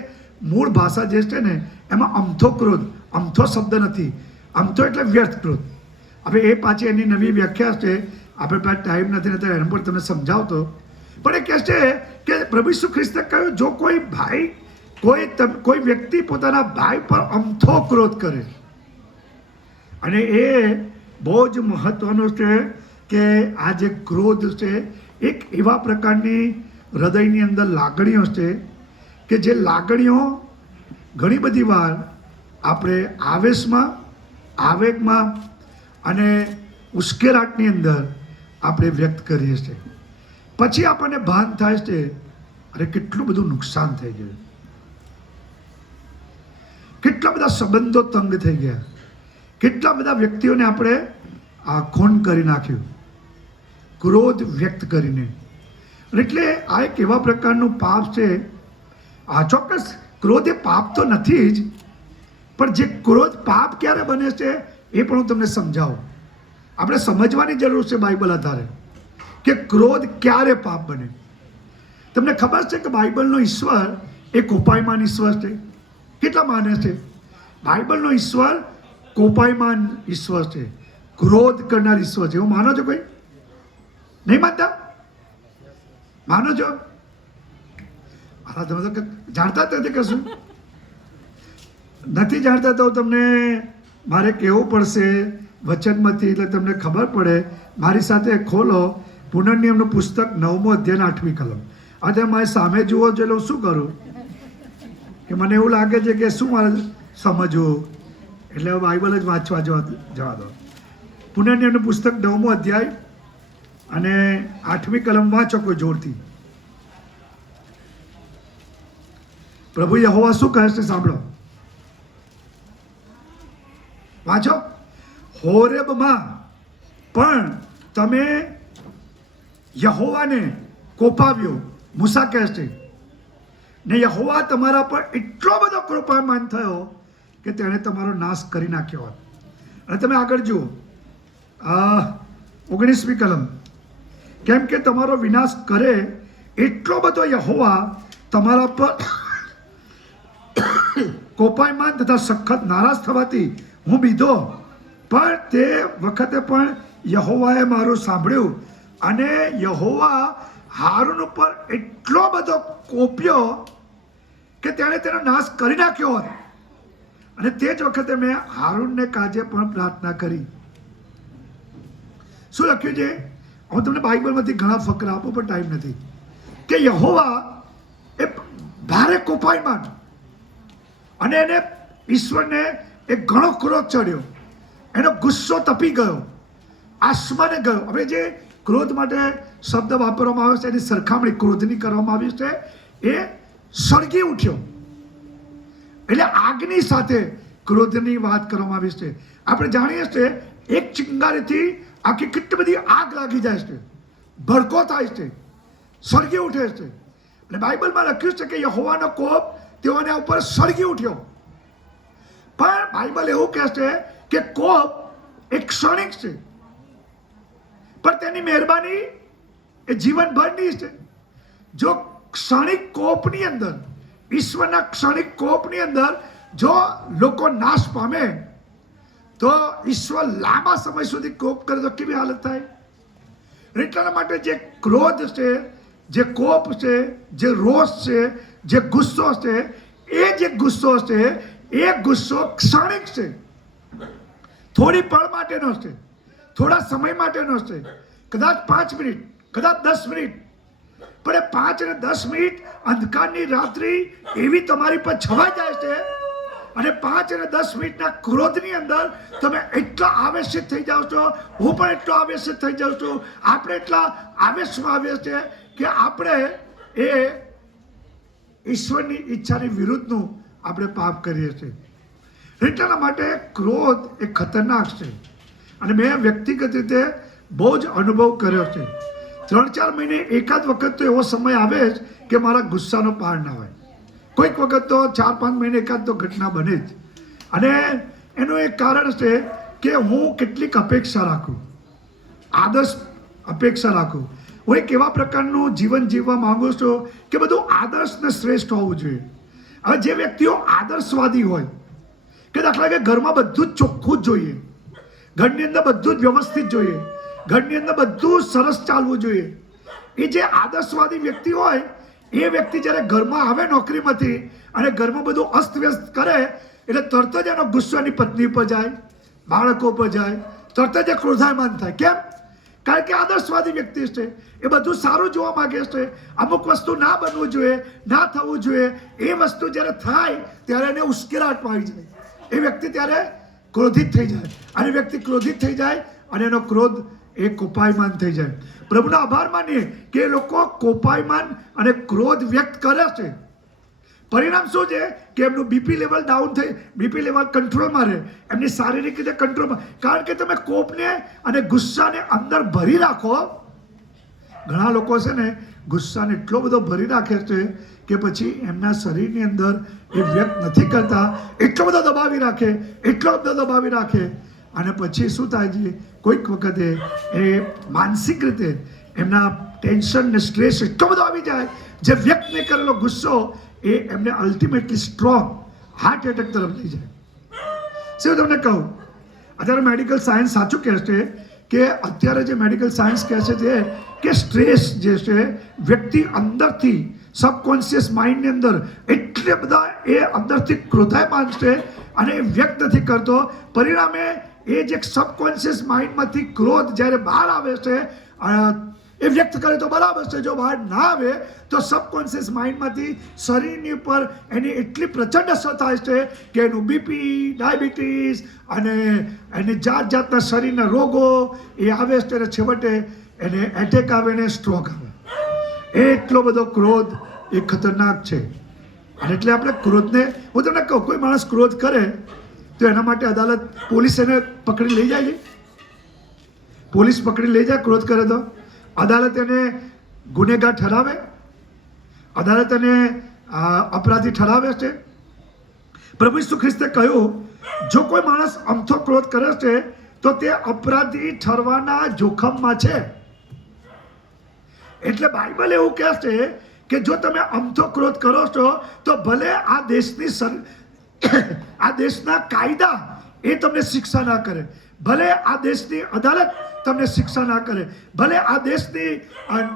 મૂળ ભાષા જે છે ને એમાં અમથો ક્રોધ, અમથો શબ્દ નથી, અમથો એટલે વ્યર્થ ક્રોધ. હવે એ પાછી એની નવી વ્યાખ્યા છે, આપણે પાસે ટાઈમ નથી ને એના પર તમને સમજાવતો. પણ એ કહે છે કે પ્રભુ ઈસુ ખ્રિસ્તે કહ્યું, જો કોઈ ભાઈ, કોઈ વ્યક્તિ પોતાના ભાઈ પર અમથો ક્રોધ કરે, અને એ બહુ જ મહત્વનું છે કે આ જે ક્રોધ છે એક એવા પ્રકારની હૃદયની અંદર લાગણીઓ છે કે જે લાગણીઓ ઘણી બધી વાર આપણે આવેશમાં, આવેગમાં અને ઉશ્કેરાટની અંદર આપણે વ્યક્ત કરીએ છીએ. પછી આપણને ભાન થાય છે, અરે કેટલું બધું નુકસાન થઈ ગયું, કેટલા બધા સંબંધો તંગ થઈ ગયા, કેટલા બધા વ્યક્તિઓને આપણે ખૂન કરી નાખ્યું ક્રોધ વ્યક્ત કરીને. એટલે આ એક એવા પ્રકારનું પાપ છે. આ ચોક્કસ ક્રોધ એ પાપ તો નથી જ, પણ જે ક્રોધ પાપ ક્યારે બને છે એ પણ હું તમને સમજાવું. આપણે સમજવાની જરૂર છે બાઇબલ આધારે કે ક્રોધ ક્યારે પાપ બને. તમને ખબર છે કે બાઇબલનો ઈશ્વર એ કોપાયમાન ઈશ્વર છે. કેટલા માને છે? બાઇબલનો ઈશ્વર કોપાયમાન ઈશ્વર છે, ક્રોધ કરનાર ઈશ્વર છે. એવું માનો છો? કોઈ નહીં માનતા? માનો છો? તમે તો જાણતા જ નથી કશું. નથી જાણતા તો તમને મારે કહેવું પડશે વચનમાંથી, એટલે તમને ખબર પડે. મારી સાથે ખોલો પુનર્નિયમનું પુસ્તક 9મો અધ્યાય 8મી કલમ. આજે મારી સામે જુઓ છો એટલે હું શું કરું કે મને એવું લાગે છે કે શું મારે સમજવું, એટલે બાઇબલ જ વાંચવા જવા દો. પુનર્નિયમનું પુસ્તક 9મો અધ્યાય અને 8મી કલમ વાંચો કોઈ જોરથી. પ્રભુ યહોવા શું કહે છે સાંભળો, વાંચો. હોરેબમાં પણ તમે યહોવાને કોપાવ્યો, મૂસા કહે છે, ને યહોવા તમારા પર એટલો બધો કૃપામાન થયો કે તેણે તમારો નાશ કરી નાખ્યો. અને તમે આગળ જુઓ 19મી કલમ, કેમ કે તમારો વિનાશ કરે એટલો બધો યહોવા તમારા પર કોપાયમાન તથા સખત નારાજ થવાથી હું બીધો, પણ તે વખતે પણ યહોવાએ મારું સાંભળ્યું, અને યહોવા હારૂન ઉપર એટલો બધો કોપ્યો કે તેણે તેનો નાશ કરી નાખ્યો હોત. અને તે જ વખતે મેં હારૂનને કાજે પણ પ્રાર્થના કરી. શું લખ્યું છે? હું તમને બાઇબલમાંથી ઘણા ફકરા આપું પણ ટાઈમ નથી. કે યહોવા એ ભારે કોપાયમાન, અને એને ઈશ્વરને એક ઘણો ક્રોધ ચડ્યો, એનો ગુસ્સો તપી ગયો, આસમાને ગયો. હવે જે ક્રોધ માટે શબ્દ વાપરવામાં આવ્યો છે એની સરખામણી ક્રોધની કરવામાં આવી છે. એ સળગી ઉઠ્યો, એટલે આગની સાથે ક્રોધની વાત કરવામાં આવી છે. આપણે જાણીએ છીએ એક ચિંગારીથી આખી કેટલી બધી આગ લાગી જાય છે, ભડકો થાય છે, સળગી ઉઠે છે. અને બાઇબલમાં લખ્યું છે કે યહોવાનો કોપ તેઓના ઉપર સળગી ઉઠ્યો. પણ બાઇબલ એવું કહે છે કે કોપ એક ક્ષણિક છે, પણ તેની મહેરબાની એ જીવનભરની છે. જો ક્ષણિક કોપની અંદર, ઈશ્વરના ક્ષણિક કોપની અંદર જો લોકો નાશ પામે તો ઈશ્વર લાંબા સમય સુધી કોપ કરે તો કેવી હાલત થાય. એટલા માટે જે ક્રોધ છે, જે કોપ છે, જે રોષ છે, જે ગુસ્સો છે, એ જે ગુસ્સો છે એ ગુસ્સો ક્ષણિક છે, થોડી પળ માટેનો છે, થોડા સમય માટેનો છે, કદાચ 5 મિનિટ, કદાચ 10 મિનિટ. પણ એ 5 અને 10 મિનિટ અંધકારની રાત્રિ એવી તમારી પર છવાઈ જાય છે અને 5 અને 10 મિનિટના ક્રોધની અંદર તમે એટલા આવેશિત થઈ જાઓ છો, હું પણ એટલો આવેશિત થઈ જાઉં છું, આપણે એટલા આવેશમાં આવીએ છીએ કે આપણે એ ઈશ્વરની ઈચ્છાની વિરુદ્ધનું આપણે પાપ કરીએ છીએ. એટલા માટે ક્રોધ એ ખતરનાક છે અને મેં વ્યક્તિગત રીતે બહુ જ અનુભવ કર્યો છે. 3-4 મહિને એકાદ વખત તો એવો સમય આવે જ કે મારા ગુસ્સાનો પાર ના હોય. કોઈક વખત તો 4-5 મહિને એકાદ તો ઘટના બને જ. અને એનું એક કારણ છે કે હું કેટલીક અપેક્ષા રાખું, આદર્શ અપેક્ષા રાખું. હું એક એવા પ્રકારનું જીવન જીવવા માંગુ છું કે બધું આદર્શ ને શ્રેષ્ઠ હોવું જોઈએ. હવે જે વ્યક્તિઓ આદર્શવાદી હોય કે દાખલા કે ઘરમાં બધું જ ચોખ્ખું જ જોઈએ, ઘરની અંદર બધું જ વ્યવસ્થિત જોઈએ, ઘરની અંદર બધું સરસ ચાલવું જોઈએ, એ જે આદર્શવાદી વ્યક્તિ હોય એ વ્યક્તિ જ્યારે ઘરમાં આવે નોકરીમાંથી અને ઘરમાં બધું અસ્તવ્યસ્ત કરે એટલે તરત જ એનો ગુસ્સો એની પત્ની પર જાય, બાળકો પર જાય, તરત જ એ ક્રોધાયમાન થાય. કેમ? કારણ કે આદર્શવાદી વ્યક્તિ છે, એ બધું સારું જોવા માંગે છે. અમુક વસ્તુ ના બનવું જોઈએ, ના થવું જોઈએ, એ વસ્તુ જ્યારે થાય ત્યારે એને ઉશ્કેરાટમાં આવી જાય. એ વ્યક્તિ ત્યારે ક્રોધિત થઈ જાય અને વ્યક્તિ ક્રોધિત થઈ જાય અને એનો ક્રોધ એ કોપાયમાન થઈ જાય. પ્રભુનો આભાર માનીએ કે એ લોકો કોપાયમાન અને ક્રોધ વ્યક્ત કરે છે. પરિણામ શું છે કે એમનું બીપી લેવલ ડાઉન થઈ, બીપી લેવલ કંટ્રોલમાં રહે, એમની શારીરિક રીતે કંટ્રોલમાં. કારણ કે તમે કોપને અને ગુસ્સાને અંદર ભરી રાખો. ઘણા લોકો છે ને ગુસ્સાને એટલો બધો ભરી રાખે છે કે પછી એમના શરીરની અંદર એ વ્યક્ત નથી કરતા, એટલો બધો દબાવી રાખે, એટલો બધો દબાવી રાખે અને પછી શું થાય છે કોઈક વખતે એ માનસિક રીતે એમના ટેન્શન ને સ્ટ્રેસ એટલો બધો આવી જાય, જે વ્યક્ત નહીં કરેલો ગુસ્સો એ એમને અલ્ટિમેટલી સ્ટ્રોક હાર્ટ એટેક તરફ લઈ જાય. શું તમને કહું, અત્યારે મેડિકલ સાયન્સ સાચું કહે છે કે અત્યારે જે મેડિકલ સાયન્સ કહે છે તે કે સ્ટ્રેસ જે છે વ્યક્તિ અંદરથી સબકોન્શિયસ માઇન્ડની અંદર એટલે બધા એ અંદરથી ક્રોધાયમાન છે અને એ વ્યક્ત નથી કરતો. પરિણામે એ જે સબકોન્શિયસ માઇન્ડમાંથી ક્રોધ જ્યારે બહાર આવે છે એ વ્યક્ત કરે તો બરાબર છે, જો બહાર ના આવે તો સબકોન્શિયસ માઇન્ડમાંથી શરીરની ઉપર એની એટલી પ્રચંડ અસર થાય છે કે એનું બીપી, ડાયાબિટીસ અને એની જાત જાતના શરીરના રોગો એ આવે છે અને છેવટે એને એટેક આવે ને સ્ટ્રોક આવે. એટલો બધો ક્રોધ એ ખતરનાક છે. અને એટલે આપણે ક્રોધને, હું તમને કહું, કોઈ માણસ ક્રોધ કરે તો એના માટે અદાલત, પોલીસ એને પકડી લઈ જાય છે. પોલીસ પકડી લઈ જાય ક્રોધ કરે તો અદાલત એને ગુનેગાર ઠરાવે, અદાલત એને અપરાધી ઠરાવે છે. પ્રભુ ઈસુ ખ્રિસ્તે કહ્યું જો કોઈ માણસ અમથો ક્રોધ કરે છે તો તે અપરાધી ઠરવાના જોખમમાં છે. એટલે બાઇબલ એવું કહે છે કે જો તમે અમથો ક્રોધ કરો છો તો ભલે આ દેશના કાયદા એ તમને શિક્ષા ના કરે, ભલે આ દેશની અદાલત તમને શિક્ષા ના કરે, ભલે આ દેશની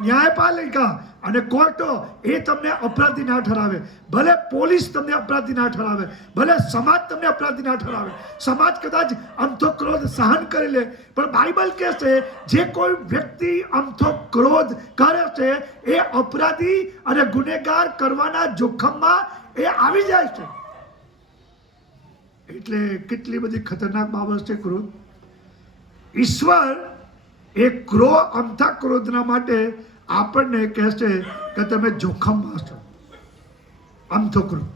ન્યાયપાલિકા અને કોર્ટો એ તમને અપરાધી ના ઠરાવે, ભલે પોલીસ તમને અપરાધી ના ઠરાવે, ભલે સમાજ તમને અપરાધી ના ઠરાવે, સમાજ કદાચ અમથો ક્રોધ સહન કરી લે, પણ બાઇબલ કહે છે જે કોઈ વ્યક્તિ અમથો ક્રોધ કરે છે એ અપરાધી અને ગુનેગાર કરવાના જોખમમાં એ આવી જાય છે. એટલે કેટલી બધી ખતરનાક બાબત છે ક્રોધ. ઈશ્વર એ અમથા ક્રોધના માટે આપણને કહે છે કે તમે જોખમમાં છો. અમથો ક્રોધ,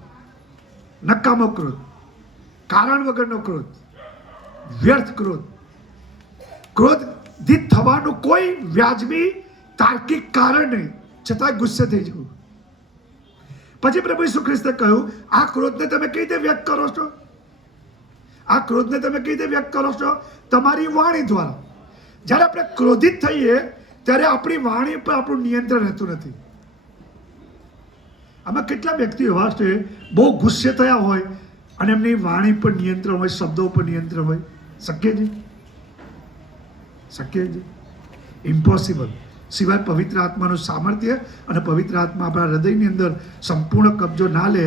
નકામો ક્રોધ, કારણ વગરનો ક્રોધ, વ્યર્થ ક્રોધ. ક્રોધ ક્રોધિત થવાનું કોઈ વ્યાજબી તાર્કિક કારણ નહીં, છતાંય ગુસ્સે થઈ જવું. પછી પ્રભુ ઈસુ ખ્રિસ્તે કહ્યું, આ ક્રોધને તમે કઈ રીતે વ્યક્ત કરો છો? આ ક્રોધને તમે કઈ રીતે વ્યક્ત કરો છો? તમારી વાણી દ્વારા. જ્યારે આપણે ક્રોધિત થઈએ ત્યારે આપણી વાણી પર આપણું નિયંત્રણ રહેતું નથી. આમાં કેટલા વ્યક્તિઓ એવા છે બહુ ગુસ્સે થયા હોય અને એમની વાણી પર નિયંત્રણ હોય, શબ્દો પર નિયંત્રણ હોય? શક્ય છે? શક્ય છે? ઇમ્પોસિબલ. સિવાય પવિત્ર આત્માનું સામર્થ્ય અને પવિત્ર આત્મા આપણા હૃદયની અંદર સંપૂર્ણ કબજો ના લે.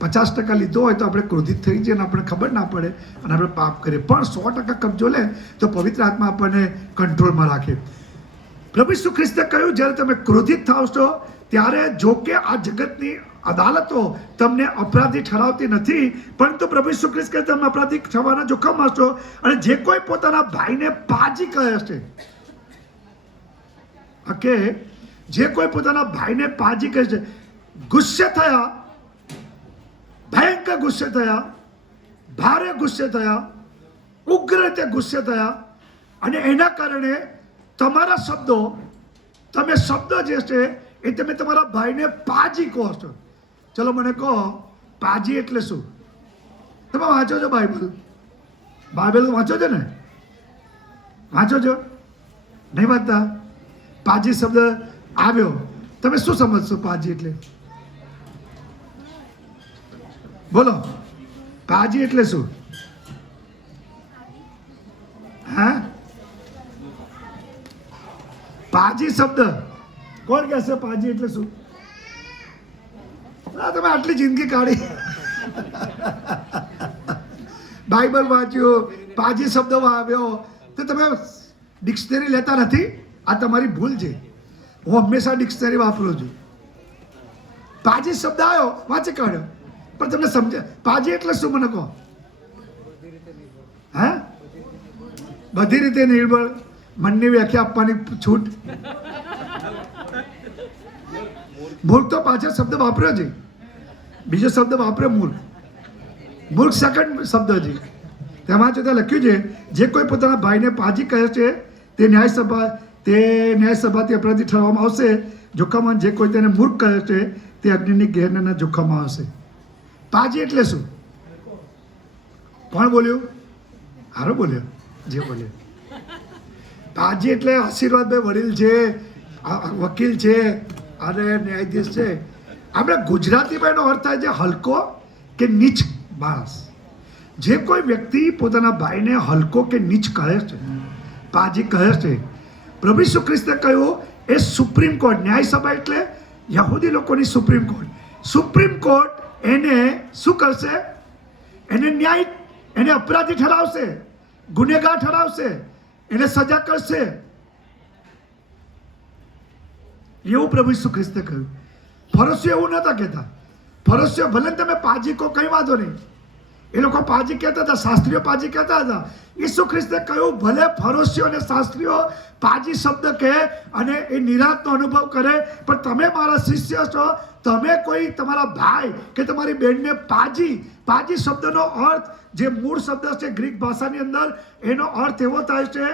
50% લીધો હોય તો આપણે ક્રોધિત થઈ જઈએ અને આપણને ખબર ના પડે અને આપણે પાપ કરીએ. પણ 100% કબજો લે તો પવિત્ર આત્મા આપણને કંટ્રોલમાં રાખે. પ્રભુ ઈસુ ખ્રિસ્તે કહ્યું, જ્યારે તમે ક્રોધિત થાવ છો ત્યારે જો કે આ જગતની અદાલતો તમને અપરાધી ઠરાવતી નથી, પરંતુ પ્રભુ ઈસુ ખ્રિસ્ત કહે તમે અપરાધી થવાના જોખમમાં છો. અને જે કોઈ પોતાના ભાઈને પાજી કહે છે, કે જે કોઈ પોતાના ભાઈને પાજી કહે છે, ગુસ્સે થયા, ભયંકર ગુસ્સે થયા, ભારે ગુસ્સે થયા, ઉગ્ર રીતે ગુસ્સે થયા, અને એના કારણે તમારા શબ્દો, તમે શબ્દ જે છે એ તમે તમારા ભાઈને પાજી કહો છો. ચલો મને કહો, પાજી એટલે શું? તમે વાંચો છો બાઇબલ? બાઇબલ વાંચો છો ને? વાંચો છો? નહીં વાંચતા? પાજી શબ્દ આવ્યો, તમે શું સમજશો પાજી એટલે? બોલો, પાજી એટલે શું? હા, પાજી શબ્દ કોણ કહેશે? પાજી એટલે શું? તમે આટલી જિંદગી કાઢી, બાઇબલ વાંચ્યું, પાજી શબ્દ આવ્યો, તો તમે ડિક્શનરી લેતા નથી? આ તમારી ભૂલ છે. હું હંમેશા ડિક્શનરી વાપરું છું. પાજી શબ્દ આવ્યો, વાંચી કાઢ્યો, પણ તમને સમજે પાજી એટલે શું મને કહો? હા, બધી રીતે નિર્બળ, મનની વ્યાખ્યા આપવાની છૂટ. મૂર્ખ તો પાછળ શબ્દ વાપર્યો છે, બીજો શબ્દ વાપરે મૂર્ખ. મૂર્ખ સેકન્ડ શબ્દ છે. તેમાં જોતા લખ્યું છે, જે કોઈ પોતાના ભાઈને પાજી કહે છે તે ન્યાયસભાથી અપરાધી ઠરવામાં આવશે. જોખમમાં જે કોઈ તેને મૂર્ખ કહે છે તે અગ્નિની ગેરનાના જોખમમાં આવશે. પાજી એટલે શું? કોણ બોલ્યું? હારો બોલ્યો, જે બોલ્યો. પાજી એટલે આશીર્વાદભાઈ વડીલ છે, વકીલ છે અને ન્યાયાધીશ છે. આપણે ગુજરાતીમાં એનો અર્થ થાય છે હલકો કે નીચ માણસ. જે કોઈ વ્યક્તિ પોતાના ભાઈને હલકો કે નીચ કહે છે, પાજી કહે છે. પ્રભુ ઈસુ ખ્રિસ્તે કહ્યું, એ સુપ્રીમ કોર્ટ, ન્યાયસભા એટલે યહૂદી લોકોની સુપ્રીમ કોર્ટ. સુપ્રીમ કોર્ટ એને શું કરશે? એને ન્યાય, એને અપરાધી ઠરાવશે, ગુનેગાર ઠરાવશે, એને સજા કરશે. એવું પ્રભુ ઈસુ ખ્રિસ્તે કહ્યું. ફરસ્યો એવું નહોતા કહેતા. ફરસ્યો ભલે તમે પાજી કહો, કંઈ વાંધો નહીં. એ લોકો પાજી કહેતા હતા, શાસ્ત્રીઓ પાજી કહેતા હતા. ઈસુ ખ્રિસ્તે કહ્યું, ભલે ફરોશીઓ અને શાસ્ત્રીઓ પાજી શબ્દ કહે અને એ નિરાંતનો અનુભવ કરે, પણ તમે મારા શિષ્ય છો. તમે કોઈ તમારા ભાઈ કે તમારી બહેનને પાજી શબ્દનો અર્થ, જે મૂળ શબ્દ છે ગ્રીક ભાષાની અંદર, એનો અર્થ એવો થાય છે,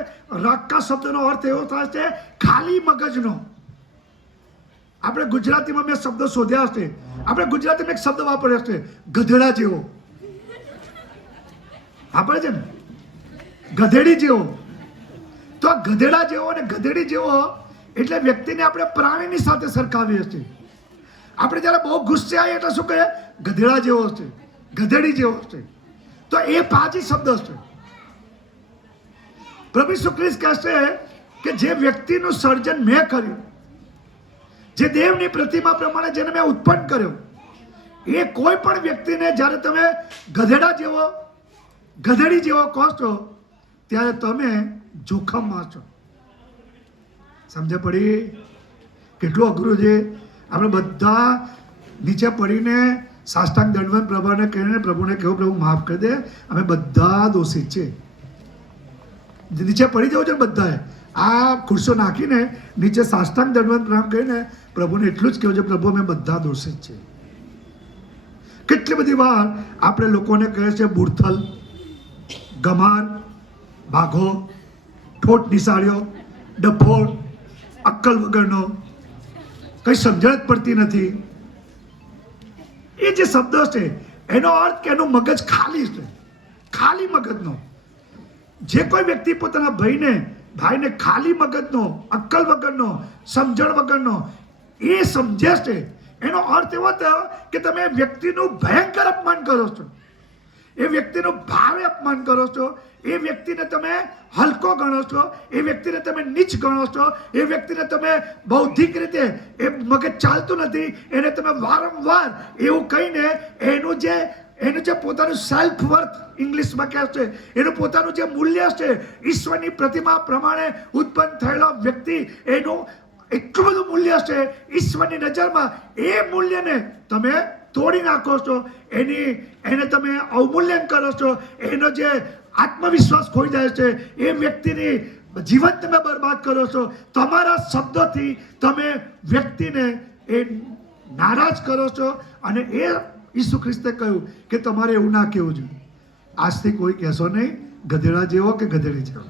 રાક્કા શબ્દનો અર્થ એવો થાય છે ખાલી મગજનો. આપણે ગુજરાતીમાં મેં શબ્દ શોધ્યા છે. આપણે ગુજરાતીમાં એક શબ્દ વાપર્યો છે, ગધેડા જેવો. આપણે છે ને ગધેડી જેવો. તો આ ગધેડા જેવો અને ગધેડી જેવો એટલે વ્યક્તિને આપણે પ્રાણીની સાથે સરખાવીએ છીએ. આપણે જ્યારે બહુ ગુસ્સે આવીએ એટલે શું કહીએ? ગધેડા જેવો છે, ગધેડી જેવો છે. તો એ પાજી શબ્દ છે. પ્રભુ ઈસુ ખ્રિસ્ત કહેશે કે જે વ્યક્તિનું સર્જન મેં કર્યું, જે દેવની પ્રતિમા પ્રમાણે જેને મેં ઉત્પન્ન કર્યો, એ કોઈ પણ વ્યક્તિને જ્યારે તમે ગધેડા જેવો, ગધેડી જેવો કહો છો ત્યારે તમે જોખમમાં છો. સમજ પડી? કેટલું અઘરું છે. આપણે બધા નીચે પડીને સાષ્ટાંગ દંડવત પ્રભુને કહીને પ્રભુને કહેવું, પ્રભુ માફ કરી દે, અમે બધા દોષિત છે. નીચે પડી જવું છે બધાએ. આ ખુરશો નાખીને નીચે સાષ્ટાંગ દંડવત પ્રણામ કરીને પ્રભુને એટલું જ કહેવું છે, પ્રભુ અમે બધા દોષિત છે. કેટલી બધી વાર આપણે લોકોને કહે છે બુડથલ, ગમાર, બાઘો, ઠોઠ નિશાળ્યો, ડફોળ, અક્કલ વગરનો, કંઈ સમજણ જ પડતી નથી. એ જે શબ્દો છે એનો અર્થ કે એનું મગજ ખાલી છે, ખાલી મગજનો. જે કોઈ વ્યક્તિ પોતાના ભાઈને ખાલી મગજનો, અક્કલ વગરનો, સમજણ વગરનો એ સમજે છે, એનો અર્થ એવો થયો કે તમે એ વ્યક્તિનું ભયંકર અપમાન કરો છો, એ વ્યક્તિનું ભારે અપમાન કરો છો, એ વ્યક્તિને તમે હલકો ગણો છો, એ વ્યક્તિને તમે નીચ ગણો છો, એ વ્યક્તિને તમે બૌદ્ધિક રીતે એ મગજ ચાલતું નથી એને તમે વારંવાર એવું કહીને એનું જે પોતાનું સેલ્ફ વર્થ ઇંગ્લિશમાં કહે છે, એનું પોતાનું જે મૂલ્ય છે, ઈશ્વરની પ્રતિમા પ્રમાણે ઉત્પન્ન થયેલો વ્યક્તિ, એનું એટલું બધું મૂલ્ય છે ઈશ્વરની નજરમાં, એ મૂલ્યને તમે તોડી નાખો છો, એને તમે અવમૂલ્યન કરો છો, એનો જે આત્મવિશ્વાસ ખોઈ જાય છે, એ વ્યક્તિની જીવન તમે બરબાદ કરો છો. તમારા શબ્દોથી તમે વ્યક્તિને એ નારાજ કરો છો. અને એ ઈસુ ખ્રિસ્તે કહ્યું કે તમારે એવું ના કહેવું જોઈએ. આજથી કોઈ કહેશો નહીં ગધેડા જેવો કે ગધેડી જેવો.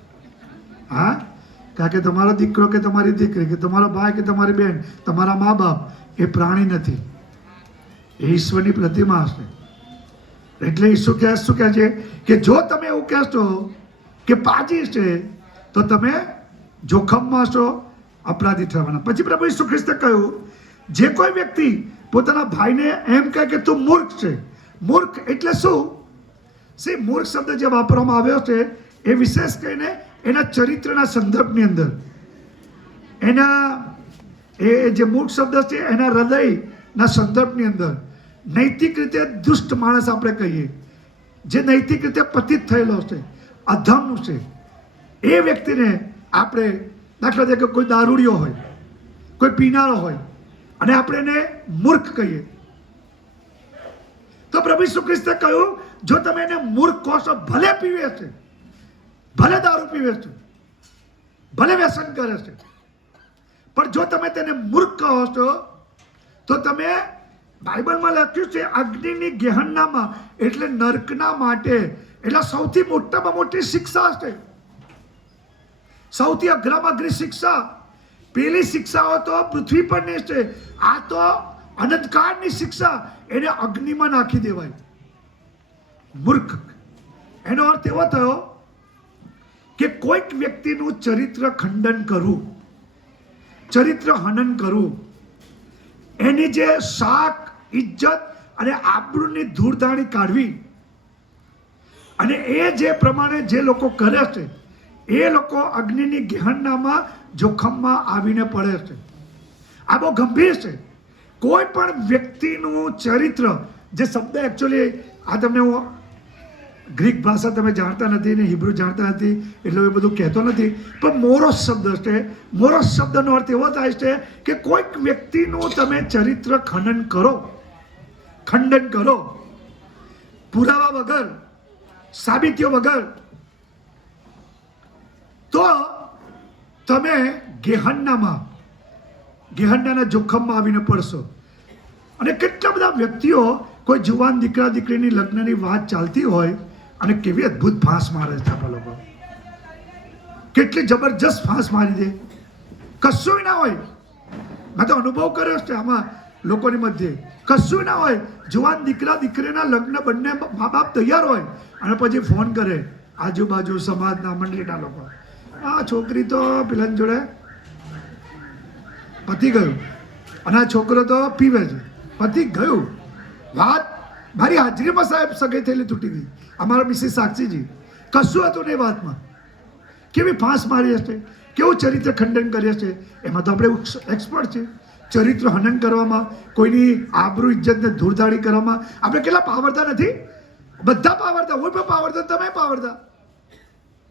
હા, કારણ કે તમારો દીકરો કે તમારી દીકરી કે તમારો ભાઈ કે તમારી બહેન, તમારા મા બાપ એ પ્રાણી નથી, એ ઈશ્વરની પ્રતિમા હશે. એટલે ઈસુ શું કહે છે કે જો તમે એવું કહેશો કે પાજી છે તો તમે જોખમમાં છો, અપરાધી થવાના. પછી પ્રભુ ઈસુ ખ્રિસ્તે કહ્યું, જે કોઈ વ્યક્તિ પોતાના ભાઈને એમ કહે કે તું મૂર્ખ છે. મૂર્ખ એટલે શું? મૂર્ખ શબ્દ જે વાપરવામાં આવ્યો છે એ વિશેષ કરીને એના ચરિત્રના સંદર્ભની અંદર, એ જે મૂર્ખ શબ્દ છે એના હૃદયના સંદર્ભની અંદર, નૈતિક રીતે દુષ્ટ માણસ આપણે કહીએ, જે નૈતિક રીતે પતિત થયેલો છે, અધમ છે, એ વ્યક્તિને આપણે, દાખલા તરીકે કોઈ દારૂડિયો હોય, કોઈ પીનારો હોય અને આપણે એને મૂર્ખ કહીએ, તો પ્રભુ ઈસુ ખ્રિસ્તે કહ્યું જો તમે એને મૂર્ખ કહો છો, ભલે પીવે છે, ભલે દારૂ પીવે છે, ભલે વ્યસન કરે છે, પણ જો તમે તેને મૂર્ખ કહો છો તો તમે, બાઇબલમાં લખ્યું છે અગ્નિની ગેહન્નામાં એટલે નરકના માટે, એટલે સૌથી મોટામાં મોટી શિક્ષા છે, સૌથી અઘરામાં અઘરી શિક્ષા. પેલી શિક્ષાઓ તો પૃથ્વી પરની છે, આ તો અનંતકાળની શિક્ષા, એને અગ્નિમાં નાખી દેવાય. મૂર્ખ એનો અર્થ એવો થયો કે કોઈક વ્યક્તિનું ચરિત્ર ખંડન કરવું, ચરિત્ર હનન કરવું, એની જે શાક, ઇજ્જત અને આબરૂની ધૂળધાણી કાઢવી, અને એ જે પ્રમાણે જે લોકો કરે છે એ લોકો અગ્નિની ગેહન્નામાં જોખમમાં આવીને પડે છે. આ બહુ ગંભીર છે. કોઈ પણ વ્યક્તિનું ચરિત્ર, જે શબ્દ એકચ્યુઅલી, આ તમને હું, ગ્રીક ભાષા તમે જાણતા નથી ને હિબ્રુ જાણતા નથી એટલે એ બધું કહેતો નથી, પણ મોરોસ શબ્દ છે. મોરોસ શબ્દનો અર્થ એવો થાય છે કે કોઈક વ્યક્તિનું તમે ચરિત્ર ખંડન કરો, પુરાવા વગર, સાબિતીઓ વગર, તો તમે ગેહન્નાના જોખમમાં આવીને પડશો. અને કેટલા બધા વ્યક્તિઓ, કોઈ જુવાન દીકરા દીકરીની લગ્નની વાત ચાલતી હોય અને કેવી અદ્ભુત ફાંસ મારે છે આપણા લોકો, કેટલી જબરજસ્ત ફાંસ મારી દે, કશું ના હોય. મેં તો અનુભવ કર્યો છે આમાં લોકોની મધ્યે, કશું ના હોય, જુવાન દીકરા દીકરીના લગ્ન બંને મા બાપ તૈયાર હોય અને પછી ફોન કરે આજુબાજુ સમાજના મંડળીના લોકો, આ છોકરી તો પેલા જોડે પતી ગયું અને આ છોકરો તો પીવે છે, પતી ગયું. વાત મારી હાજરીમાં સાહેબ સગાઈ થયેલી તૂટી ગઈ, અમારા મિસિસ સાક્ષીજી, કશું હતું નહીં વાતમાં. કેવી ફાંસ મારી હશે, કેવું ચરિત્ર ખંડન કરે છે, એમાં તો આપણે એક્સપર્ટ છે. ચરિત્ર હનન કરવામાં, કોઈની આબરૂ ઇજ્જતને ધૂળધાડી કરવામાં આપણે કેટલા પાવરતા નથી? બધા પાવરતા, હું પણ પાવરતા, તમે પાવરતા,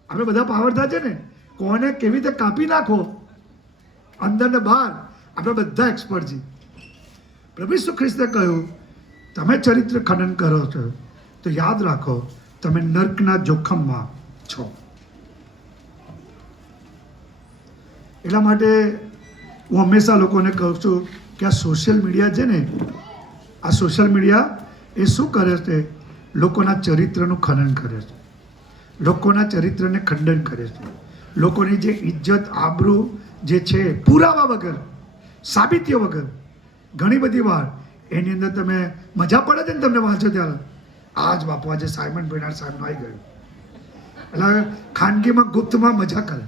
આપણે બધા પાવરતા છે ને. કોને કેવી રીતે કાપી નાખો અંદર ને બહાર, આપણે બધા એક્સપર્ટ છીએ. પ્રભુ ઈસુ ખ્રિસ્તે કહ્યું તમે ચરિત્ર ખનન કરો છો તો યાદ રાખો તમે નર્કના જોખમમાં છો. એટલા માટે હું હંમેશા લોકોને કહું છું કે આ સોશિયલ મીડિયા છે ને, આ સોશિયલ મીડિયા એ શું કરે છે? લોકોના ચરિત્રનું ખનન કરે છે, લોકોના ચરિત્રને ખંડન કરે છે, લોકોની જે ઇજ્જત આબરૂ જે છે પુરાવા વગર, સાબિતીઓ વગર, ઘણી બધી વાર એની અંદર તમે મજા પડે છે ને તમને વાંચો ત્યારે, આજ બાપુ આજે સાયમન બેનાર્ડ સાહેબનું આવી ગયું, એટલે ખાનગીમાં ગુપ્તમાં મજા કરે.